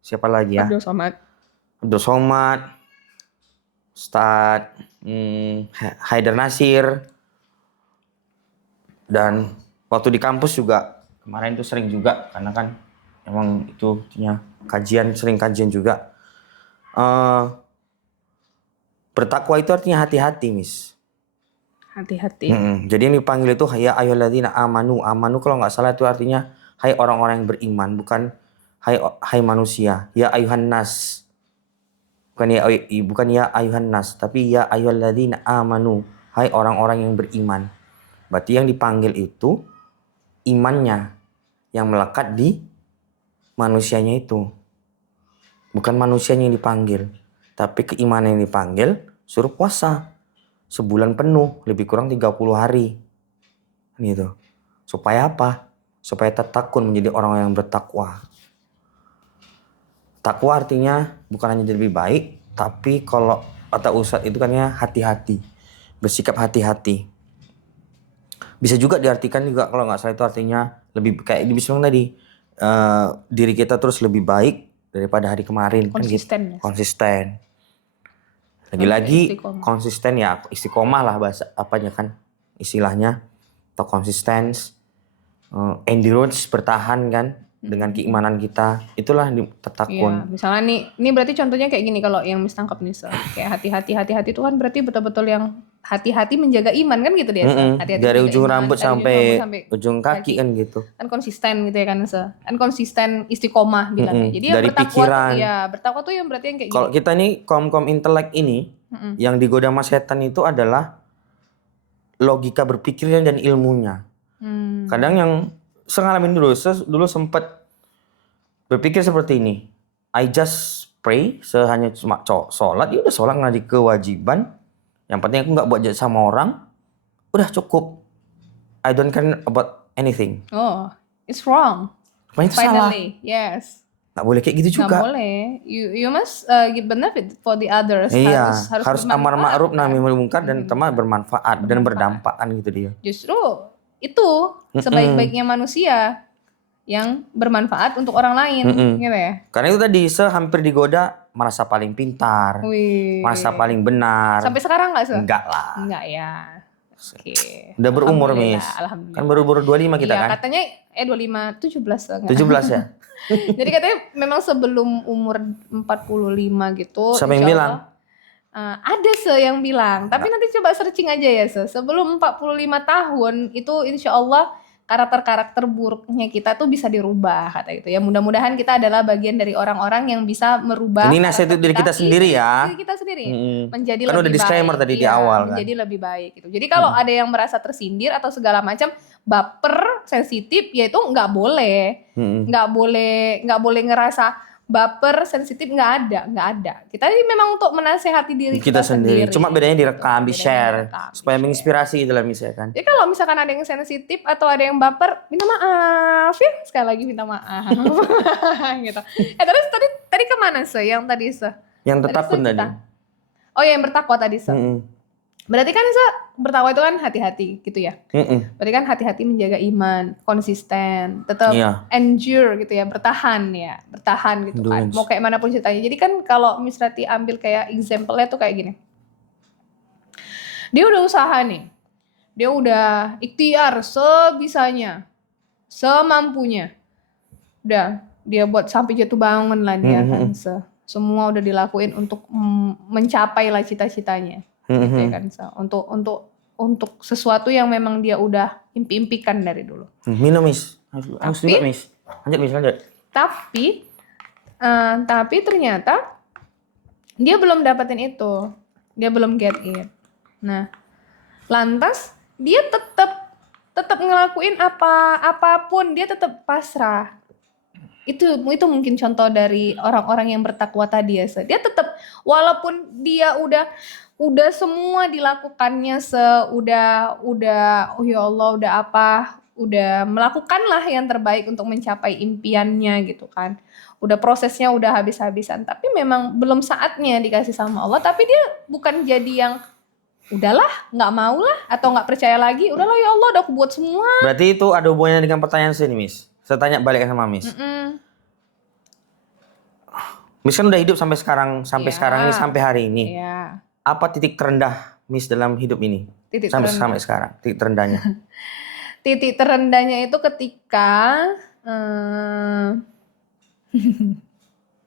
siapa lagi ya? Abdul Somad. Abdul Somad, Ustadz Haidar Nasir. Dan waktu di kampus juga kemarin itu sering juga karena kan emang itu sering kajian juga. Bertakwa itu artinya hati-hati, Miss. Hati-hati. Jadi yang dipanggil itu ya ayyuhalladzina amanu. Amanu kalau nggak salah itu artinya hai orang-orang yang beriman, bukan hai manusia. Ya ayyuhan nas. Bukan ya ayyuhan nas, tapi ya ayyuhalladzina amanu. Hai orang-orang yang beriman. Berarti yang dipanggil itu imannya yang melekat di manusianya itu. Bukan manusianya yang dipanggil, tapi keimanan yang dipanggil suruh puasa. Sebulan penuh, lebih kurang 30 hari. Gitu. Supaya apa? Supaya tatakun menjadi orang yang bertakwa. Takwa artinya bukan hanya jadi lebih baik, tapi kalau kata Ustadz itu kan ya hati-hati. Bersikap hati-hati. Bisa juga diartikan juga kalau nggak salah itu artinya lebih kayak dibilang tadi. Diri kita terus lebih baik daripada hari kemarin. Konsisten. Kan gitu. Konsisten. Lagi-lagi konsisten ya istiqomah lah bahasa apanya kan istilahnya atau konsisten endurance bertahan kan dengan keimanan kita itulah tatakun. Iya, misalnya ini berarti contohnya kayak gini kalau yang mistangkap nih kayak hati-hati itu kan berarti betul-betul yang hati-hati menjaga iman kan gitu dia. Hati-hati dari ujung iman, rambut sampai ujung kaki kan gitu. Kan konsisten gitu ya kan kan konsisten istiqomah bilangnya. Jadi dari yang bertakwa pikiran. tuh ya bertakwa tuh yang berarti yang kayak kalau kita nih kaum intelek ini yang digoda sama setan itu adalah logika berpikirnya dan ilmunya. Kadang yang saya ngalamin dulu sempat berpikir seperti ini. I just pray, hanya cuma sholat, ya udah sholat ngaji kewajiban. Yang penting aku nggak buat jahat sama orang, udah cukup. I don't care about anything. Oh, it's wrong. Itu salah. Yes. Nggak boleh kayak gitu juga. Nggak boleh. You must give benefit for the others. Iya, harus amar ma'ruf nahi munkar dan bermanfaat dan berdampak kan gitu dia. Justru itu sebaik-baiknya manusia yang bermanfaat untuk orang lain, gitu ya. Karena itu tadi hampir digoda merasa paling pintar, merasa paling benar. Sampai sekarang nggak sih? Enggak lah. Enggak ya. Oke. Udah berumur, Miss. Alhamdulillah. Kan baru 25 kita iya, kan? Katanya 25, 17 enggak? 17 ya? Jadi katanya memang sebelum umur 45 gitu. Siapa yang bilang? Ada yang bilang, tapi nanti coba searching aja ya sebelum 45 tahun itu insya Allah karakter buruknya kita tuh bisa dirubah kata gitu ya. Mudah-mudahan kita adalah bagian dari orang-orang yang bisa merubah. Ini nasihat diri kita sendiri ya. Diri kita sendiri menjadi kan lebih udah disclaimer baik. tadi di awal kan. Menjadi lebih baik gitu. Jadi kalau ada yang merasa tersindir atau segala macam baper, sensitif, ya itu nggak boleh. Nggak boleh ngerasa baper, sensitif, nggak ada. Kita ini memang untuk menasehati diri kita sendiri. Cuma bedanya direkam, di-share supaya menginspirasi gitu lah misalnya kan. Jadi kalau misalkan ada yang sensitif atau ada yang baper, minta maaf ya. Sekali lagi minta maaf. gitu. Terus tadi kemana Yang tadi Yang tetakun tadi. Oh ya, yang bertakwa tadi Berarti kan bertakwa itu kan hati-hati gitu ya. Berarti kan hati-hati menjaga iman, konsisten, tetap endure gitu ya, bertahan gitu kan. Mau kayak manapun ceritanya. Jadi kan kalau misalnya ambil kayak example-nya tuh kayak gini. Dia udah usaha nih. Dia udah ikhtiar sebisanya, semampunya. Udah dia buat sampai jatuh bangun lah dia kan. Semua udah dilakuin untuk mencapai lah cita-citanya. Gitu ya kan, untuk sesuatu yang memang dia udah impikan dari dulu. Minum Miss, harus juga Miss. Lanjut. Tapi ternyata dia belum dapetin itu. Dia belum get it. Nah, lantas dia tetap ngelakuin apapun, dia tetap pasrah. Itu mungkin contoh dari orang-orang yang bertakwa tadi ya. Dia tetap, walaupun dia udah semua dilakukannya udah oh ya Allah udah melakukanlah yang terbaik untuk mencapai impiannya gitu kan. Udah prosesnya udah habis-habisan, tapi memang belum saatnya dikasih sama Allah. Tapi dia bukan jadi yang udahlah, nggak mau lah, atau nggak percaya lagi. Udahlah ya Allah, udah aku buat semua. Berarti itu ada hubungannya dengan pertanyaan sini, Miss. Saya tanya balik sama Miss. Miss kan udah hidup sampai sekarang Iya. sekarang ini, sampai hari ini. Iya. Apa titik terendah Miss dalam hidup ini? Titik sampai terendah. sekarang, titik terendahnya. Titik terendahnya itu ketika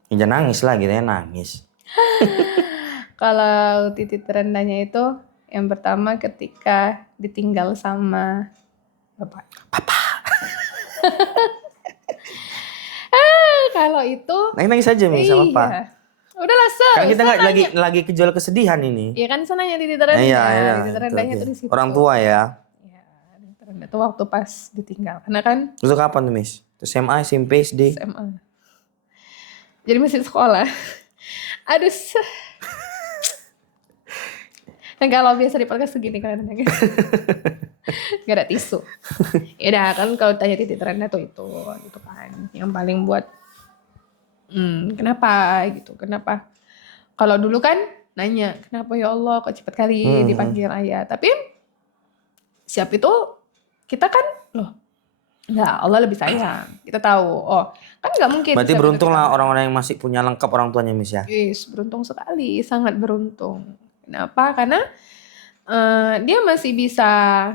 Jangan nangis lah gitu ya, nangis. kalau titik terendahnya itu yang pertama ketika ditinggal sama bapak. Kalau itu Nangis aja Miss, sama apa? iya. Udahlah Kan kita nggak lagi kejual kesedihan ini. Iya kan senangnya titik terendah. Iya, Titik terendahnya itu. tuh di situ. Orang tua ya. Iya, titik terendah tuh waktu pas ditinggal. Karena kan Itu kapan tuh Miss? SMA, SMP, SD? SMA. Jadi masih sekolah. Aduh. Dan kalau biasa di podcast segini kan nangis. Gak ada tisu. Ya udah kan kalau tanya titik terendah tuh itu gitu kan. Yang paling buat kenapa gitu. Kenapa? Kalau dulu kan nanya, kenapa ya Allah kok cepet kali dipanggil ayah. Tapi siap itu kita kan loh. Enggak, Allah lebih sayang. Kita tahu. Oh, kan nggak mungkin. Berarti beruntung lah orang-orang yang masih punya lengkap orang tuanya Miss ya. Yes, beruntung sekali, sangat beruntung. Kenapa? Karena dia masih bisa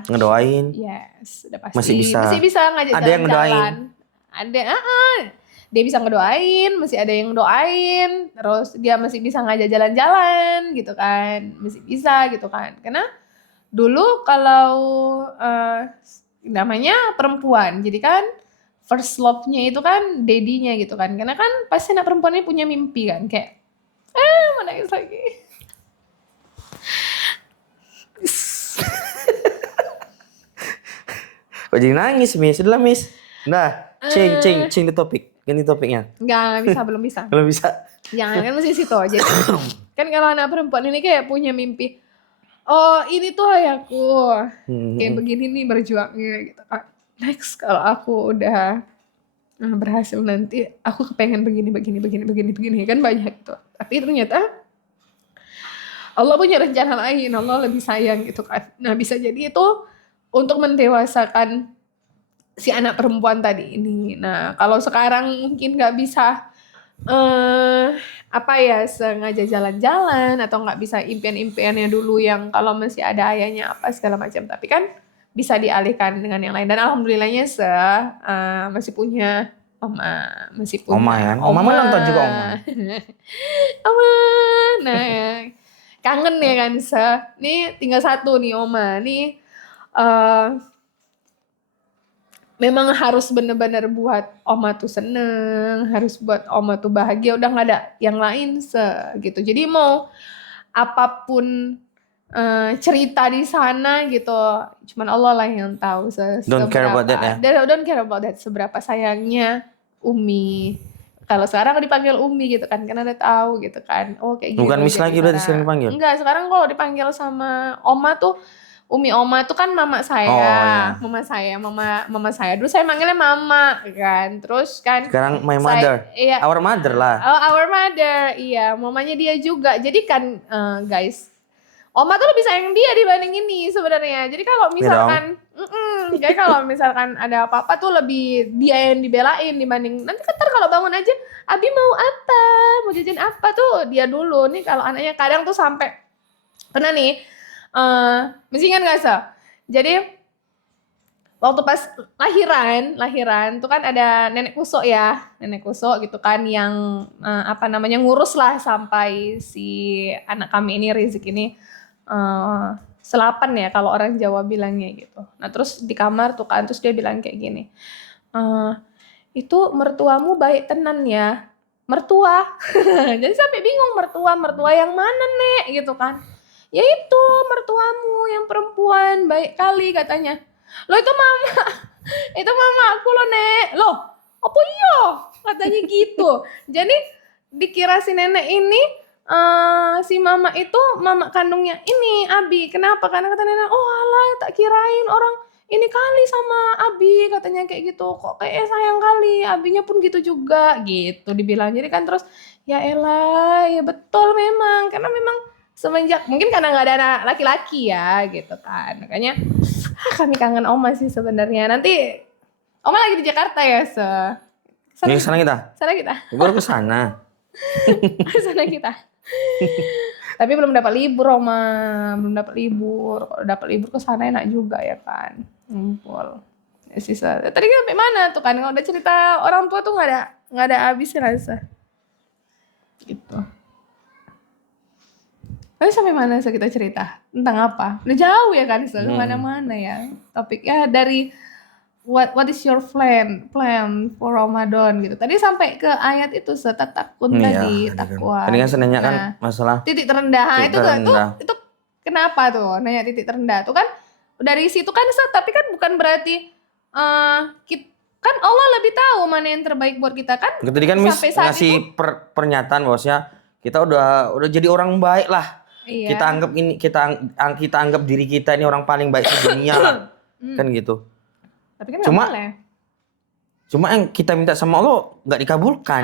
Ngedoain. yes, udah pasti. Masih bisa ngajak ada yang jalan-jalan. Ada, dia bisa ngedoain, masih ada yang doain. Terus dia masih bisa ngajak jalan-jalan gitu kan, masih bisa gitu kan. Karena dulu kalau namanya perempuan, jadi kan first love-nya itu kan daddy-nya gitu kan. Karena kan pasti anak perempuan ini punya mimpi kan, kayak mau nangis lagi. Kok jadi nangis Miss? Udah lah Miss. Nah, change the topic. Ganti topiknya. Enggak bisa, belum bisa. Kalau bisa. Jangan kan masih situ aja. Kan kalau anak perempuan ini kayak punya mimpi. Oh, ini tuh ayahku. Kayak begini nih berjuangnya gitu kan. Next kalau aku udah berhasil nanti, aku kepengen begini kan banyak tuh. Tapi ternyata Allah punya rencana lain, Allah lebih sayang gitu kan. Nah bisa jadi itu untuk mendewasakan si anak perempuan tadi ini. Nah kalau sekarang mungkin nggak bisa sengaja jalan-jalan atau nggak bisa impian-impiannya dulu yang kalau masih ada ayahnya apa segala macam. Tapi kan bisa dialihkan dengan yang lain. Dan alhamdulillahnya masih punya oma, masih punya Oma ya. Oma nonton juga Oma. Oma. Nah, kangen ya kan nih tinggal satu nih Oma nih memang harus bener-bener buat Oma tuh seneng, harus buat Oma tuh bahagia, udah nggak ada yang lain gitu. Jadi mau apapun cerita di sana gitu, cuman Allah lah yang tahu Don't care about that ya. Don't care about that seberapa sayangnya Umi. Kalau sekarang dipanggil Umi gitu kan, karena udah tahu gitu kan. Oh kayak gitu. Bukan Miss lagi udah sekarang dipanggil. Enggak, sekarang kalau dipanggil sama Oma tuh Umi Oma tuh kan mama saya. Oh, iya. Mama saya. Dulu saya manggilnya mama kan. Terus kan sekarang my mother. Iya. Our mother lah. Oh, our mother. Iya, mamanya dia juga. Jadi kan guys, Oma tuh lebih sayang dia dibanding ini sebenarnya. Jadi kalau misalkan jadi kalau misalkan ada apa-apa tuh lebih dia yang dibelain dibanding nanti kan kalau bangun aja Abi mau apa? Mau jajan apa tuh dia dulu. Nih kalau anaknya kadang tuh sampai pernah nih masih ingat gak sih? Jadi waktu pas lahiran tuh kan ada nenek kusuk gitu kan yang ngurus lah sampai si anak kami ini Rizik ini selapan ya kalau orang Jawa bilangnya gitu. Nah terus di kamar tuh kan terus dia bilang kayak gini, itu mertuamu baik tenan ya, mertua. Jadi sampai bingung mertua yang mana nek gitu kan. Ya itu mertuamu yang perempuan baik kali katanya. Loh itu mama, itu mama aku loh Nek. Loh apa iya? Katanya gitu. Jadi dikira si nenek ini si mama itu mama kandungnya ini Abi. Kenapa? Karena kata nenek, oh alah tak kirain orang ini kali sama Abi katanya kayak gitu. Kok kayak sayang kali, Abinya pun gitu juga gitu dibilang. Jadi kan terus ya elah, ya betul memang karena memang semenjak mungkin karena nggak ada anak laki-laki ya gitu kan. Makanya kami kangen Oma sih sebenarnya. Nanti Oma lagi di Jakarta ya, sana, Nih sana kita. sana kita, Baru ke sana. sana kita. Tapi belum dapat libur Oma, belum dapat libur. Kalau dapat libur ke sana enak juga ya kan. Ngumpul. Ya, sisa. Tadi kan sampai mana tuh kan? Kalau udah cerita orang tua tuh nggak ada habisnya rasa. Gitu. Tapi sampai mana kita cerita? Tentang apa? Udah jauh ya kan, kemana-mana ya. Topiknya dari what is your plan for Ramadan gitu. Tadi sampai ke ayat itu setakun tadi takwa. Tadi kan saya nanya kan Nah, masalah titik terendah. titik terendah. Itu kenapa tuh nanya titik terendah? Tuh kan dari situ kan tapi kan bukan berarti kan Allah lebih tahu mana yang terbaik buat kita kan. Tadi kan Miss sampai saat ngasih pernyataan bahwasanya kita udah jadi orang baik lah. Iya. Kita anggap ini kita anggap diri kita ini orang paling baik di dunia lah. Kan gitu. Tapi kan nggak boleh. Cuma yang kita minta sama Allah nggak dikabulkan.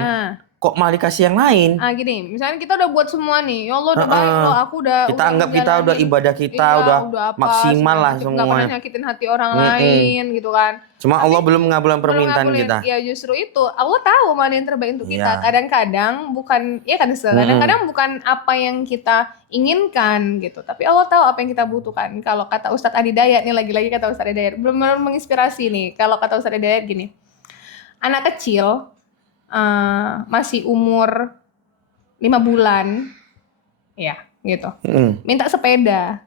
Kok malah dikasih yang lain? Gini, misalnya kita udah buat semua nih, ya Allah udah baik loh, aku udah kita anggap kita udah ibadah kita udah apa, maksimal lah nggak semua. pernah nyakitin hati orang lain gitu kan. Cuma Allah belum mengabulkan permintaan kita. Ya justru itu, Allah tahu mana yang terbaik untuk kita. Iya. Kadang-kadang bukan, ya kan kadang-kadang bukan apa yang kita inginkan gitu, tapi Allah tahu apa yang kita butuhkan. Kalau kata Ustadz Adi Dayat nih, lagi-lagi kata Ustadz Adi Dayat, benar-benar menginspirasi nih. Kalau kata Ustadz Adi Dayat gini, anak kecil masih umur 5 bulan ya gitu minta sepeda.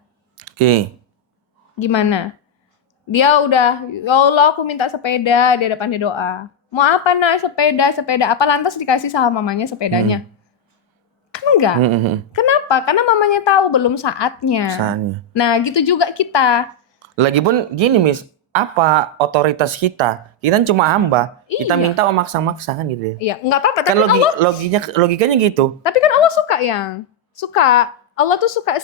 Oke. Gimana dia udah, ya Allah aku minta sepeda, dia depan dia doa, mau apa nak? Sepeda apa? Lantas dikasih sama mamanya sepedanya? Kan enggak. Kenapa? Karena mamanya tahu belum saatnya. Nah gitu juga kita. Lagipun gini Miss, apa otoritas kita? Kita cuma hamba. Iya. Kita minta maksa-maksa kan gitu ya. Iya, enggak apa-apa. Kan logikanya gitu. Tapi kan Allah suka Allah tuh suka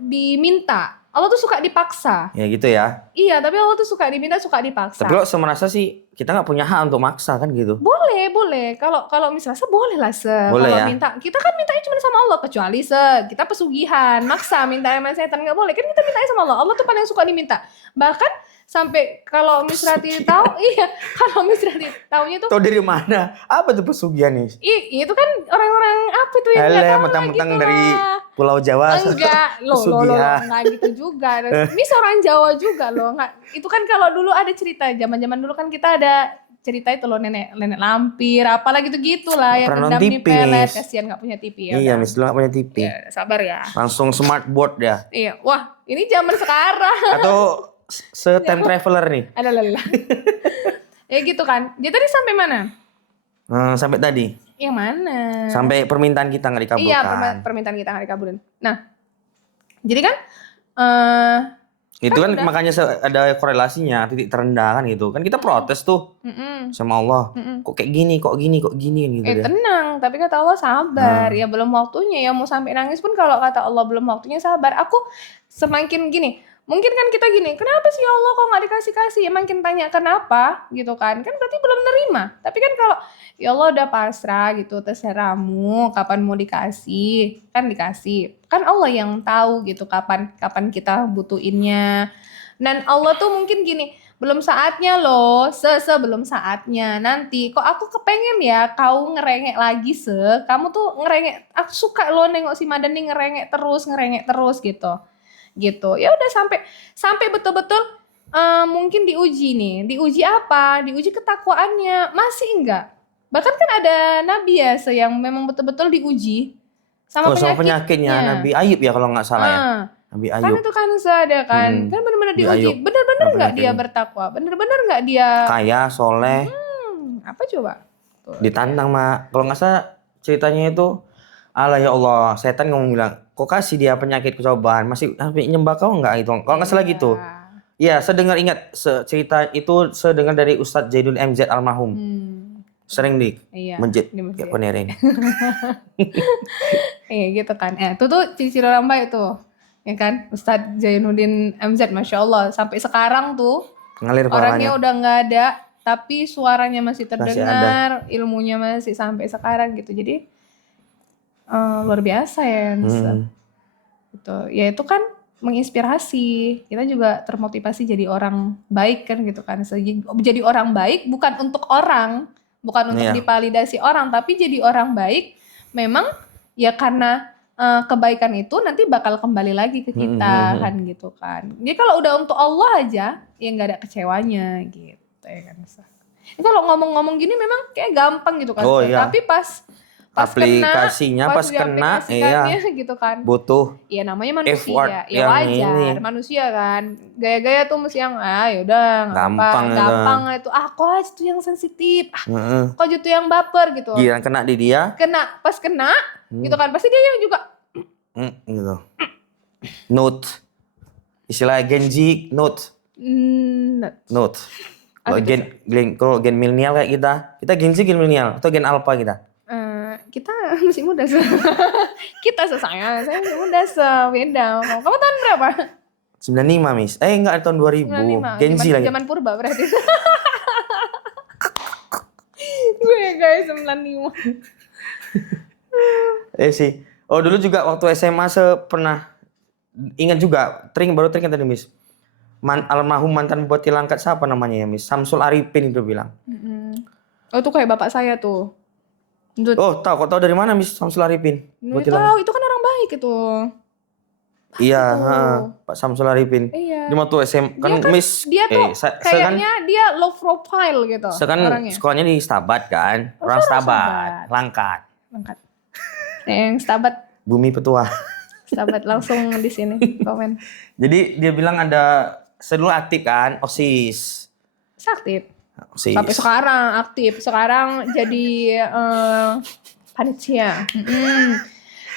diminta. Allah tuh suka dipaksa. Ya gitu ya. Iya, tapi Allah tuh suka diminta, suka dipaksa. Tapi lo merasa sih kita nggak punya hak untuk maksa kan gitu. Boleh. Kalau misalnya boleh lah boleh kalau ya? minta. Kita kan mintanya cuma sama Allah, kecuali kita pesugihan, maksa minta sama setan nggak boleh. Kan kita mintanya sama Allah. Allah tuh paling suka diminta. Bahkan sampai kalau Miss Rati tahu, kalau Miss Rati taunya tuh. Tahu dari mana? Apa tuh pesugihan nih? Itu kan orang-orang apa tuh yang nggak tahu mentang-mentang gitu dari lah. Pulau Jawa. Enggak, loh, enggak gitu juga. Miss orang Jawa juga loh, enggak. Itu kan kalau dulu ada cerita, zaman-zaman dulu kan kita ada cerita itu loh, nenek lampir, apalah gitu-gitu lah yang Pernah dendam di pelet, Miss. kasihan nggak punya TV ya. Iya, Miss lu nggak punya TV. Ya, sabar ya. Langsung smart board ya. Iya, wah ini zaman sekarang. Atau time traveler nih. Ada lelah. Ya gitu kan. Dia tadi sampai mana? Sampai tadi. Yang mana? Sampai permintaan kita nggak dikabulkan. Iya, permintaan kita nggak dikabulin. Nah, jadi kan itu kan makanya ada korelasinya, titik terendah kan gitu. Kan kita protes tuh sama Allah. Kok kayak gini kan gitu ya. Tenang, tapi kata Allah sabar. Ya belum waktunya ya, mau sampai nangis pun kalau kata Allah belum waktunya sabar. Aku semakin gini, mungkin kan kita gini, kenapa sih ya Allah kok nggak dikasih-kasih? Ya makin tanya kenapa gitu kan berarti belum nerima. Tapi kan kalau ya Allah udah pasrah gitu, terserahmu kapan mau dikasih, kan dikasih. Kan Allah yang tahu gitu kapan kita butuhinnya. Dan Allah tuh mungkin gini, belum saatnya loh, belum saatnya. Nanti kok aku kepengen ya kau ngerengek lagi kamu tuh ngerengek. Aku suka loh nengok si Madan nih ngerengek terus gitu. Ya udah sampai betul-betul mungkin diuji apa? Diuji ketakwaannya. Masih enggak? Bahkan kan ada nabi ya yang memang betul-betul diuji sama penyakitnya. Nabi Ayub ya kalau nggak salah ya. Nabi Ayub. Kan itu kan ada kan. Kan benar-benar diuji. Benar-benar enggak dia bertakwa? Benar-benar enggak dia kaya, soleh? Apa coba? Ditantang kalau nggak salah ceritanya itu, Allah ya Allah, setan ngomong bilang, kok kasih dia penyakit cobaan, masih nyembah kau enggak gitu. Kalau nggak salah gitu. Iya, saya dengar ingat cerita itu saya dengar dari Ustadz Zaidul MZ almarhum. Sering di Iya, masjid di masjid. ya penering. Iya gitu kan. Itu tuh ciri-ciri orang baik tuh. Ya kan? Ustadz Zainuddin MZ, Masya Allah. Sampai sekarang tuh Ngalir orangnya parahnya. udah nggak ada, tapi suaranya masih Masih terdengar, ilmunya masih sampai sekarang gitu. Jadi luar biasa ya. Gitu. Ya itu kan menginspirasi. Kita juga termotivasi jadi orang baik kan gitu kan. Jadi orang baik bukan untuk orang, bukan untuk Iya. divalidasi orang, tapi jadi orang baik memang ya karena kebaikan itu nanti bakal kembali lagi ke kita kan gitu kan. Jadi kalau udah untuk Allah aja ya nggak ada kecewanya gitu ya kan. Ini kalau ngomong-ngomong gini memang kayak gampang gitu kan. Oh, iya. Tapi pas Aplikasinya pas kena, diaplikasikannya iya. gitu kan. Butuh Ya namanya manusia, effort ya yang wajar, ini. manusia kan. Gaya-gaya tuh mesti yang yaudah nggak apa-apa, Gampang itu. Coach itu yang sensitif, Heeh. coach itu yang baper gitu. Giliran kena di dia, Pas kena gitu kan, pasti dia yang juga gitu. Note. Istilah Genji note. Note. Kalau gen milenial kayak kita Gen Z gen milenial atau gen alpha kita? kita masih muda kita saya masih muda beda. Kamu tahun berapa? 95 Miss. Enggak tahun 2000. 95. Gen Z lagi. Zaman purba berarti. Gue guys 95. Sih. Oh dulu juga waktu SMA saya pernah ingat juga, baru teringat tadi Miss. Almarhum mantan Bupati Langkat siapa namanya ya Miss? Samsul Arifin itu bilang. Oh itu kayak bapak saya tuh. Oh kok tahu dari mana Miss Samsul Arifin? Tahu itu kan orang baik itu. Iya, Pak Samsul Arifin. Iya. Di waktu SM kan Miss. Dia tuh kayaknya dia low profile gitu. Saya kan sekolahnya di Stabat kan, orang Stabat, Langkat. Yang Stabat. Bumi Petua. Stabat langsung di sini komen. Jadi dia bilang saya dulu aktif kan, OSIS. Aktif. OSIS. Sampai sekarang aktif. Sekarang jadi panitia.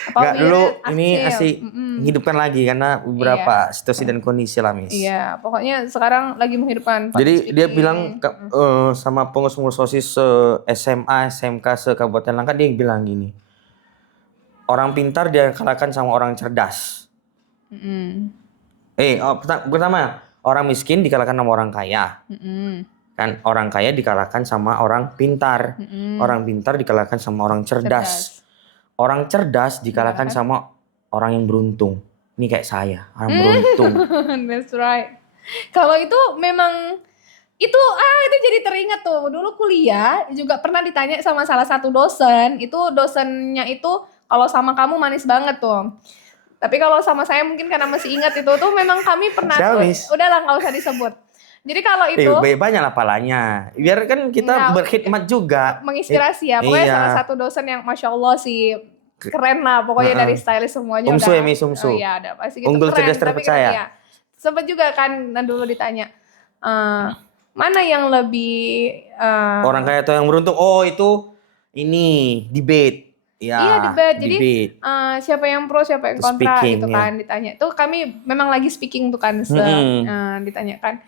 Enggak dulu ini asik menghidupkan lagi karena beberapa situasi dan kondisi lah Miss. Iya, pokoknya sekarang lagi menghidupkan. Jadi dia bilang sama pengurus-pengurus OSIS SMA, SMK se-Kabupaten Langkat, dia bilang gini. Orang pintar dia kalahkan sama orang cerdas. Pertama orang miskin dikalahkan sama orang kaya. Kan orang kaya dikalahkan sama orang pintar. Orang pintar dikalahkan sama orang cerdas. Orang cerdas dikalahkan sama orang yang beruntung. Ini kayak saya, orang beruntung. That's right. Kalau itu memang itu jadi teringat tuh. Dulu kuliah juga pernah ditanya sama salah satu dosen. Itu dosennya itu kalau sama kamu manis banget tuh. Tapi kalau sama saya mungkin karena masih ingat itu tuh memang kami pernah udahlah nggak usah disebut. Jadi kalau itu banyak lah palanya. Biar kan kita berkhidmat juga. Menginspirasi ya. Pokoknya salah satu dosen yang Masya Allah sih keren lah. Pokoknya dari stylist semuanya Umsu udah. ya Miss Umsu. Iya ada pasti gitu. Unggul keren. cerdas terpercaya. Ya, sempat juga kan dulu ditanya. Mana yang lebih orang kaya atau yang beruntung? Oh itu ini debate. Ya, iya debate. Jadi siapa yang pro siapa yang kontra gitu kan ditanya. Tuh kami memang lagi speaking tuh kan ditanyakan.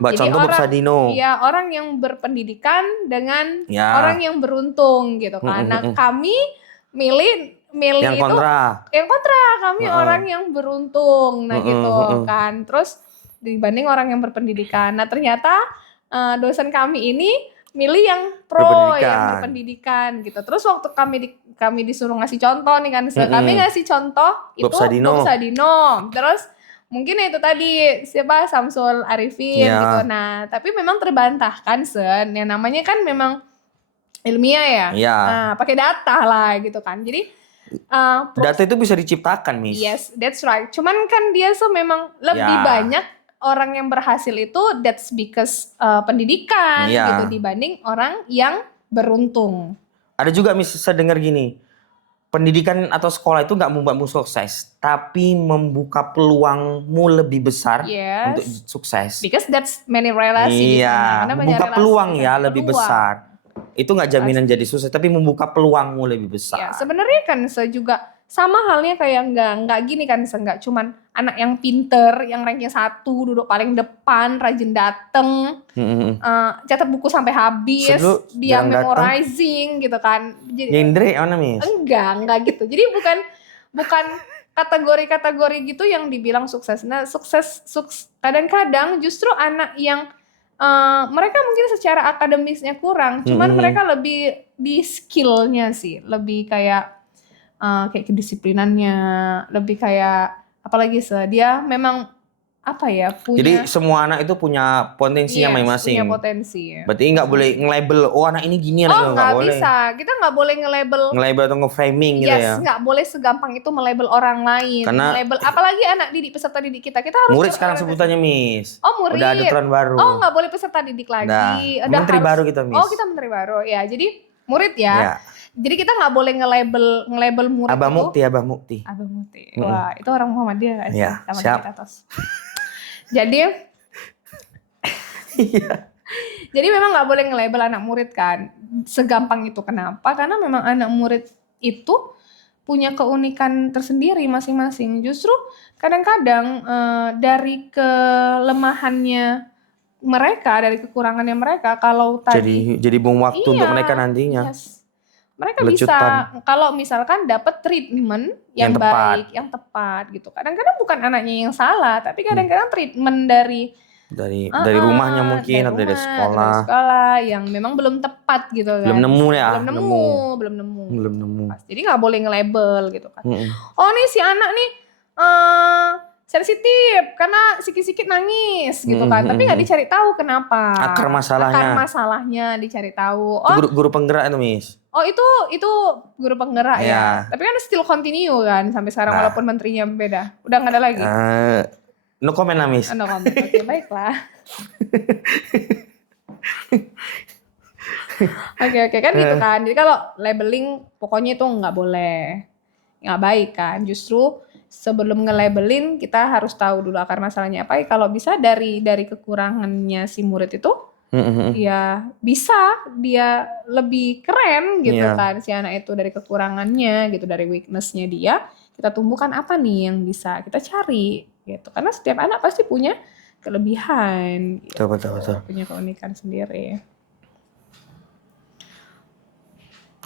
Mbak jadi contoh Sadino. Iya, orang yang berpendidikan dengan orang yang beruntung gitu kan. Nah, kami milih yang itu kontra. Yang kontra, kami orang yang beruntung. Nah, gitu kan. Terus dibanding orang yang berpendidikan. Nah, ternyata dosen kami ini milih yang pro, yang berpendidikan gitu. Terus waktu kami disuruh ngasih contoh nih kan, kami ngasih contoh Bob itu Bob Sadino. Terus mungkin itu tadi siapa Samsul Arifin gitu. Nah, tapi memang terbantahkan yang namanya kan memang ilmiah ya. Nah, pakai data lah gitu kan. Jadi data itu bisa diciptakan, Miss. Yes, that's right. Cuman kan dia memang lebih banyak orang yang berhasil itu that's because pendidikan gitu dibanding orang yang beruntung. Ada juga Miss saya dengar gini. Pendidikan atau sekolah itu nggak membuatmu sukses, tapi membuka peluangmu lebih besar untuk sukses. Because that's many relasi. Iya, membuka peluang lebih besar. Itu nggak jaminan jadi sukses, tapi membuka peluangmu lebih besar. Ya, sebenarnya kan saya juga sama halnya kayak nggak gini kan, nggak cuman anak yang pinter, yang ranknya 1, duduk paling depan, rajin dateng, catat buku sampai habis, Dulu dia jarang datang. memorizing gitu kan. Jadi Yendre mana Miss? enggak gitu. Jadi bukan kategori-kategori gitu yang dibilang sukses. Nah, kadang-kadang justru anak yang mereka mungkin secara akademisnya kurang, cuman mereka lebih di skillnya sih, lebih kayak kedisiplinannya, lebih kayak apalagi dia memang apa ya Jadi punya semua anak itu punya potensinya punya masing-masing. potensi ya. Berarti nggak boleh nge-label, oh anak ini gini, anak Oh ini nggak nggak boleh. bisa, kita nggak boleh nge-label. Nge-label atau nge-framing gitu ya. Yes, nggak boleh segampang itu melabel orang lain. Karena Melabel apalagi anak didik, peserta didik kita harus murid sekarang berorientasi. sebutannya Miss. Oh murid. Udah ada aturan baru. Oh nggak boleh peserta didik lagi. Udah. Menteri baru kita, Miss. Oh kita menteri baru ya. Jadi murid ya. Ya. Jadi kita nggak boleh nge-label murid Abah itu. Mukti, Abah Mukti. Abah Mukti. Wah itu orang Muhammadiyah kan? Ya, Sama siap. kita tos. Jadi Iya. Jadi memang nggak boleh nge-label anak murid kan, segampang itu. Kenapa? Karena memang anak murid itu punya keunikan tersendiri masing-masing. Justru kadang-kadang dari kelemahannya mereka, dari kekurangannya mereka, kalau tadi Jadi buang waktu Iya, untuk mereka nantinya. yes. Mereka Lecutan. bisa kalau misalkan dapat treatment yang Yang tepat. baik, yang tepat gitu. Kadang-kadang bukan anaknya yang salah, tapi kadang-kadang treatment dari Dari rumahnya mungkin atau dari sekolah. yang memang belum tepat gitu kan. Belum nemu ya, belum nemu. belum nemu. Jadi nggak boleh nge-label gitu kan. Mm-mm. Oh nih si anak nih sensitif karena sikit-sikit nangis gitu kan. Tapi nggak dicari tahu kenapa. Akar masalahnya dicari tahu. Itu guru penggerak itu Miss. Oh itu guru penggerak ya. Tapi kan still continue kan sampai sekarang walaupun menterinya beda. Udah nggak ada lagi. No comment lah Miss. No comment. Oke, baiklah. Oke kan gitu kan. Jadi kalau labeling pokoknya itu nggak boleh. Nggak baik kan. Justru sebelum nge-labelin kita harus tahu dulu akar masalahnya apa. Kalau bisa dari kekurangannya si murid itu ya bisa dia lebih keren gitu kan si anak itu dari kekurangannya gitu, dari weaknessnya dia kita tumbuhkan apa nih yang bisa kita cari gitu, karena setiap anak pasti punya kelebihan gitu. Betul. Punya keunikan sendiri.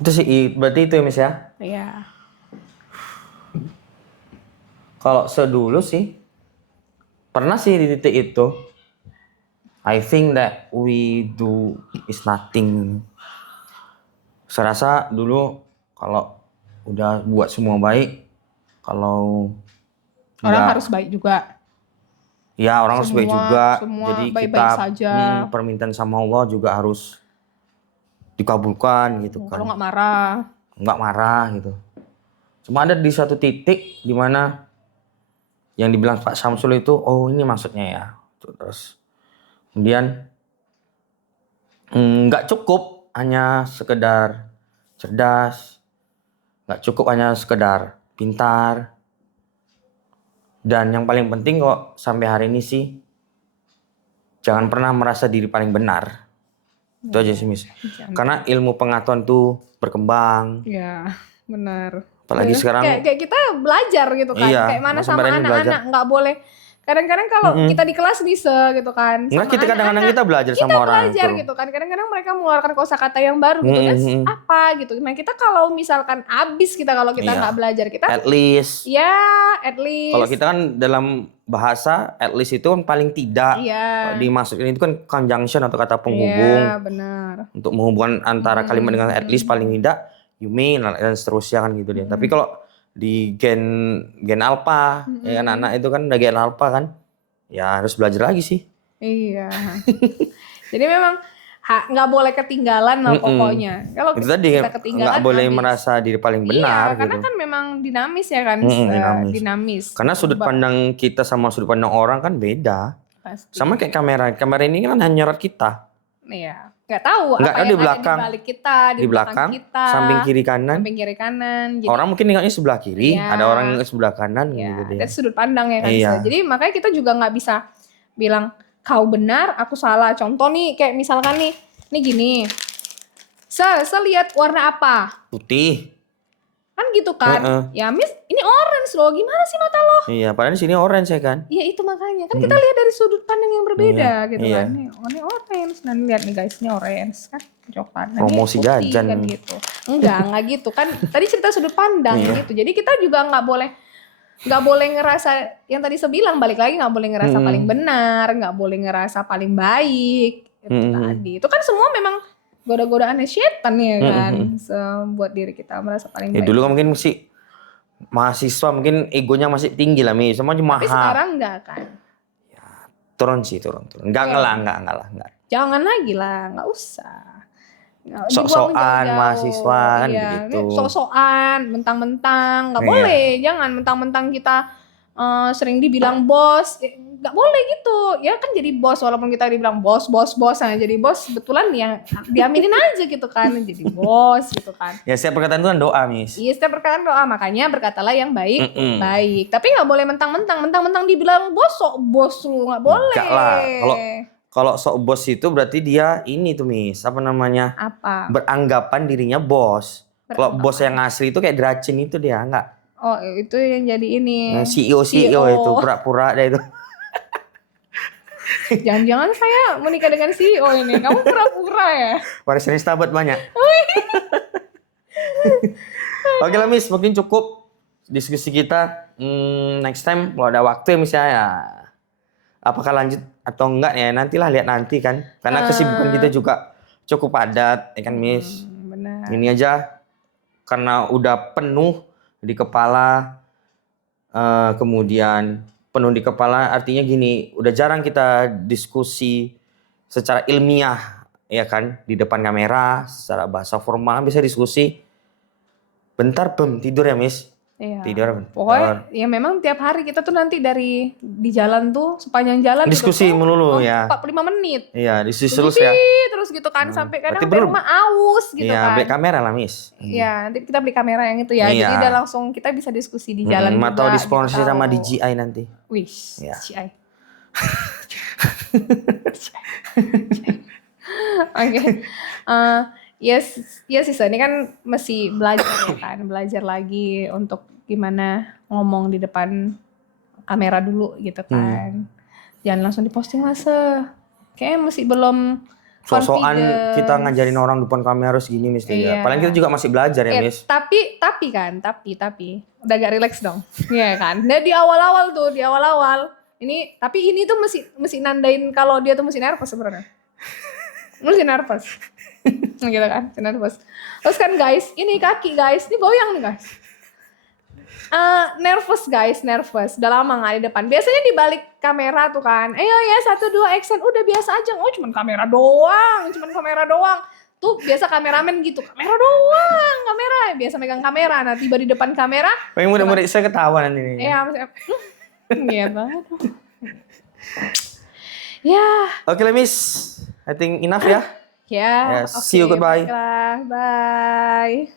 Itu sih berarti itu ya Miss ya. Iya. Kalau sedulu sih pernah sih di titik itu, I think that we do is nothing. Saya rasa dulu kalau udah buat semua baik, kalau orang harus baik juga. Ya orang harus baik juga. Semua Jadi baik-baik kita saja. Permintaan sama Allah juga harus dikabulkan gitu kan. Kalau nggak marah gitu. Cuma ada di suatu titik di mana yang dibilang Pak Samsul itu, oh ini maksudnya ya. Terus kemudian nggak cukup hanya sekedar cerdas, nggak cukup hanya sekedar pintar, dan yang paling penting kok sampai hari ini sih jangan pernah merasa diri paling benar. Itu aja sih Miss. Karena ilmu pengetahuan tuh berkembang. Ya benar. Apalagi sekarang kayak kita belajar gitu kan. Iya, kayak mana sama anak-anak nggak boleh. Kadang-kadang kalau kita di kelas bisa gitu kan. Enggak, kita kadang-kadang kita belajar sama orang. Kita belajar gitu kan. Kadang-kadang mereka mengeluarkan kosakata yang baru gitu kan. Apa gitu. Nah kita kalau misalkan abis kalau kita nggak belajar kita. At least. Ya at least. Kalau kita kan dalam bahasa at least itu kan paling tidak. Iya. Dimasukkan itu kan conjunction atau kata penghubung. Iya benar. Untuk menghubungkan antara kalimat dengan at least paling tidak. You mean dan seterusnya kan gitu dia. Tapi kalau di gen alpha ya kan anak itu kan udah gen alpha kan ya harus belajar lagi sih. Iya. Jadi memang nggak boleh ketinggalan lah pokoknya. Kalau itu tadi nggak boleh merasa diri paling benar. Iya, karena kan memang dinamis ya kan. Dinamis. Karena sudut pandang kita sama sudut pandang orang kan beda. Pasti. Sama kayak kamera ini kan hanya nyorot kita. Iya. Nggak tahu apa yang di belakang, ada di balik kita, di belakang kita, samping kiri kanan. Jadi, orang mungkin nengoknya sebelah kiri, ada orang yang sebelah kanan gitu deh. Dari sudut pandang ya kan. Iya. Jadi makanya kita juga nggak bisa bilang kau benar, aku salah. Contoh nih kayak misalkan nih gini. Saya lihat warna apa? Putih. Kan gitu kan. Heeh. Ya Miss, ini orange loh. Gimana sih mata lo? Iya, padahal di sini orange ya kan. Ya itu makanya. Kan kita lihat dari sudut pandang yang berbeda gitu Iya. kan. Ini orange. Nah lihat nih guys, ini orange kan. Coklat. Nah, ini Promosi putih jajan. kan gitu. Enggak gitu kan. Tadi cerita sudut pandang gitu. Jadi kita juga nggak boleh ngerasa yang tadi saya bilang, balik lagi nggak boleh ngerasa paling benar, nggak boleh ngerasa paling baik itu tadi. Itu kan semua memang goda-godaannya setan ya kan, buat diri kita merasa paling Ya baik. dulu kan mungkin masih mahasiswa, mungkin egonya masih tinggi lah Mi. Sama cuma Tapi sekarang enggak kan. turun. Enggak lah. Jangan lagi lah, nggak usah. Dibuang Sok-sokan jauh-jauh. mahasiswa kan Iya, begitu. ini sok-sokan, mentang-mentang, nggak boleh. Jangan mentang-mentang kita sering dibilang bos, nggak boleh gitu. Ya kan jadi bos walaupun kita dibilang bos, nah jadi bos betulan yang diaminin aja gitu kan, jadi bos gitu kan. Ya setiap perkataan itu kan doa, Miss. Iya, setiap perkataan doa, makanya berkatalah yang baik, baik. Tapi nggak boleh mentang-mentang dibilang bos, sok bos lu, nggak boleh. Enggak lah. Kalau sok bos itu berarti dia ini tuh, Miss, apa namanya? Apa? Beranggapan dirinya bos. Kalau bos yang asli itu kayak Dracin itu dia, enggak. Oh, itu yang jadi ini. CEO itu pura-pura deh itu. Jangan-jangan saya menikah dengan CEO ini. Kamu pura-pura ya? Warisan sahabat banyak. Oke lah Miss, mungkin cukup diskusi kita. Next time kalau ada waktu ya misalnya ya, apakah lanjut atau enggak ya nantilah, lihat nanti kan. Karena kesibukan kita juga cukup padat ya kan Miss. Benar. Ini aja karena udah penuh di kepala, kemudian penuh di kepala artinya gini, udah jarang kita diskusi secara ilmiah ya kan, di depan kamera secara bahasa formal bisa diskusi bentar tidur ya Miss. Iya. Tidur bentar. Pokoknya ya memang tiap hari kita tuh nanti di jalan tuh sepanjang jalan diskusi gitu, melulu ya. 45 menit. Iya, diskusi terus ya. Terus gitu kan sampai kadang Berarti sampai rumah aus gitu iya, kan. beli kamera lah Miss. Iya, nanti kita beli kamera yang itu ya. Iya. Jadi udah langsung kita bisa diskusi di jalan juga. Atau disponsori gitu. sama DJI nanti. Wish, Iya. DJI. Oke. Yes sih, ini kan masih belajar ya kan, belajar lagi untuk gimana ngomong di depan kamera dulu gitu kan. Jangan langsung diposting lah kayaknya masih belum Sosokan confidence. kita ngajarin orang depan kamera harus gini Miss. Iya. Paling kita juga masih belajar ya Miss. Tapi udah agak relax dong. Iya kan. Nah di awal-awal ini tuh mesti nandain kalau dia tuh mesti nervous sebenarnya. Mesti nervous. Gitu kan, nervous. Terus kan guys, ini kaki guys, ini goyang nih guys. Nervous. Udah lama nggak di depan. Biasanya di balik kamera tuh kan. Ayo ya 1, 2 action. Udah biasa aja. Oh cuman kamera doang. Tuh biasa kameramen gitu. Kamera. Biasa megang kamera. Nah tiba di depan kamera. Pengen murid-murid saya ketawa nanti nih. Iya maksudnya. Iya banget. Ya. Oke lah Miss. I think enough ya. Ya. See you, goodbye. Bye.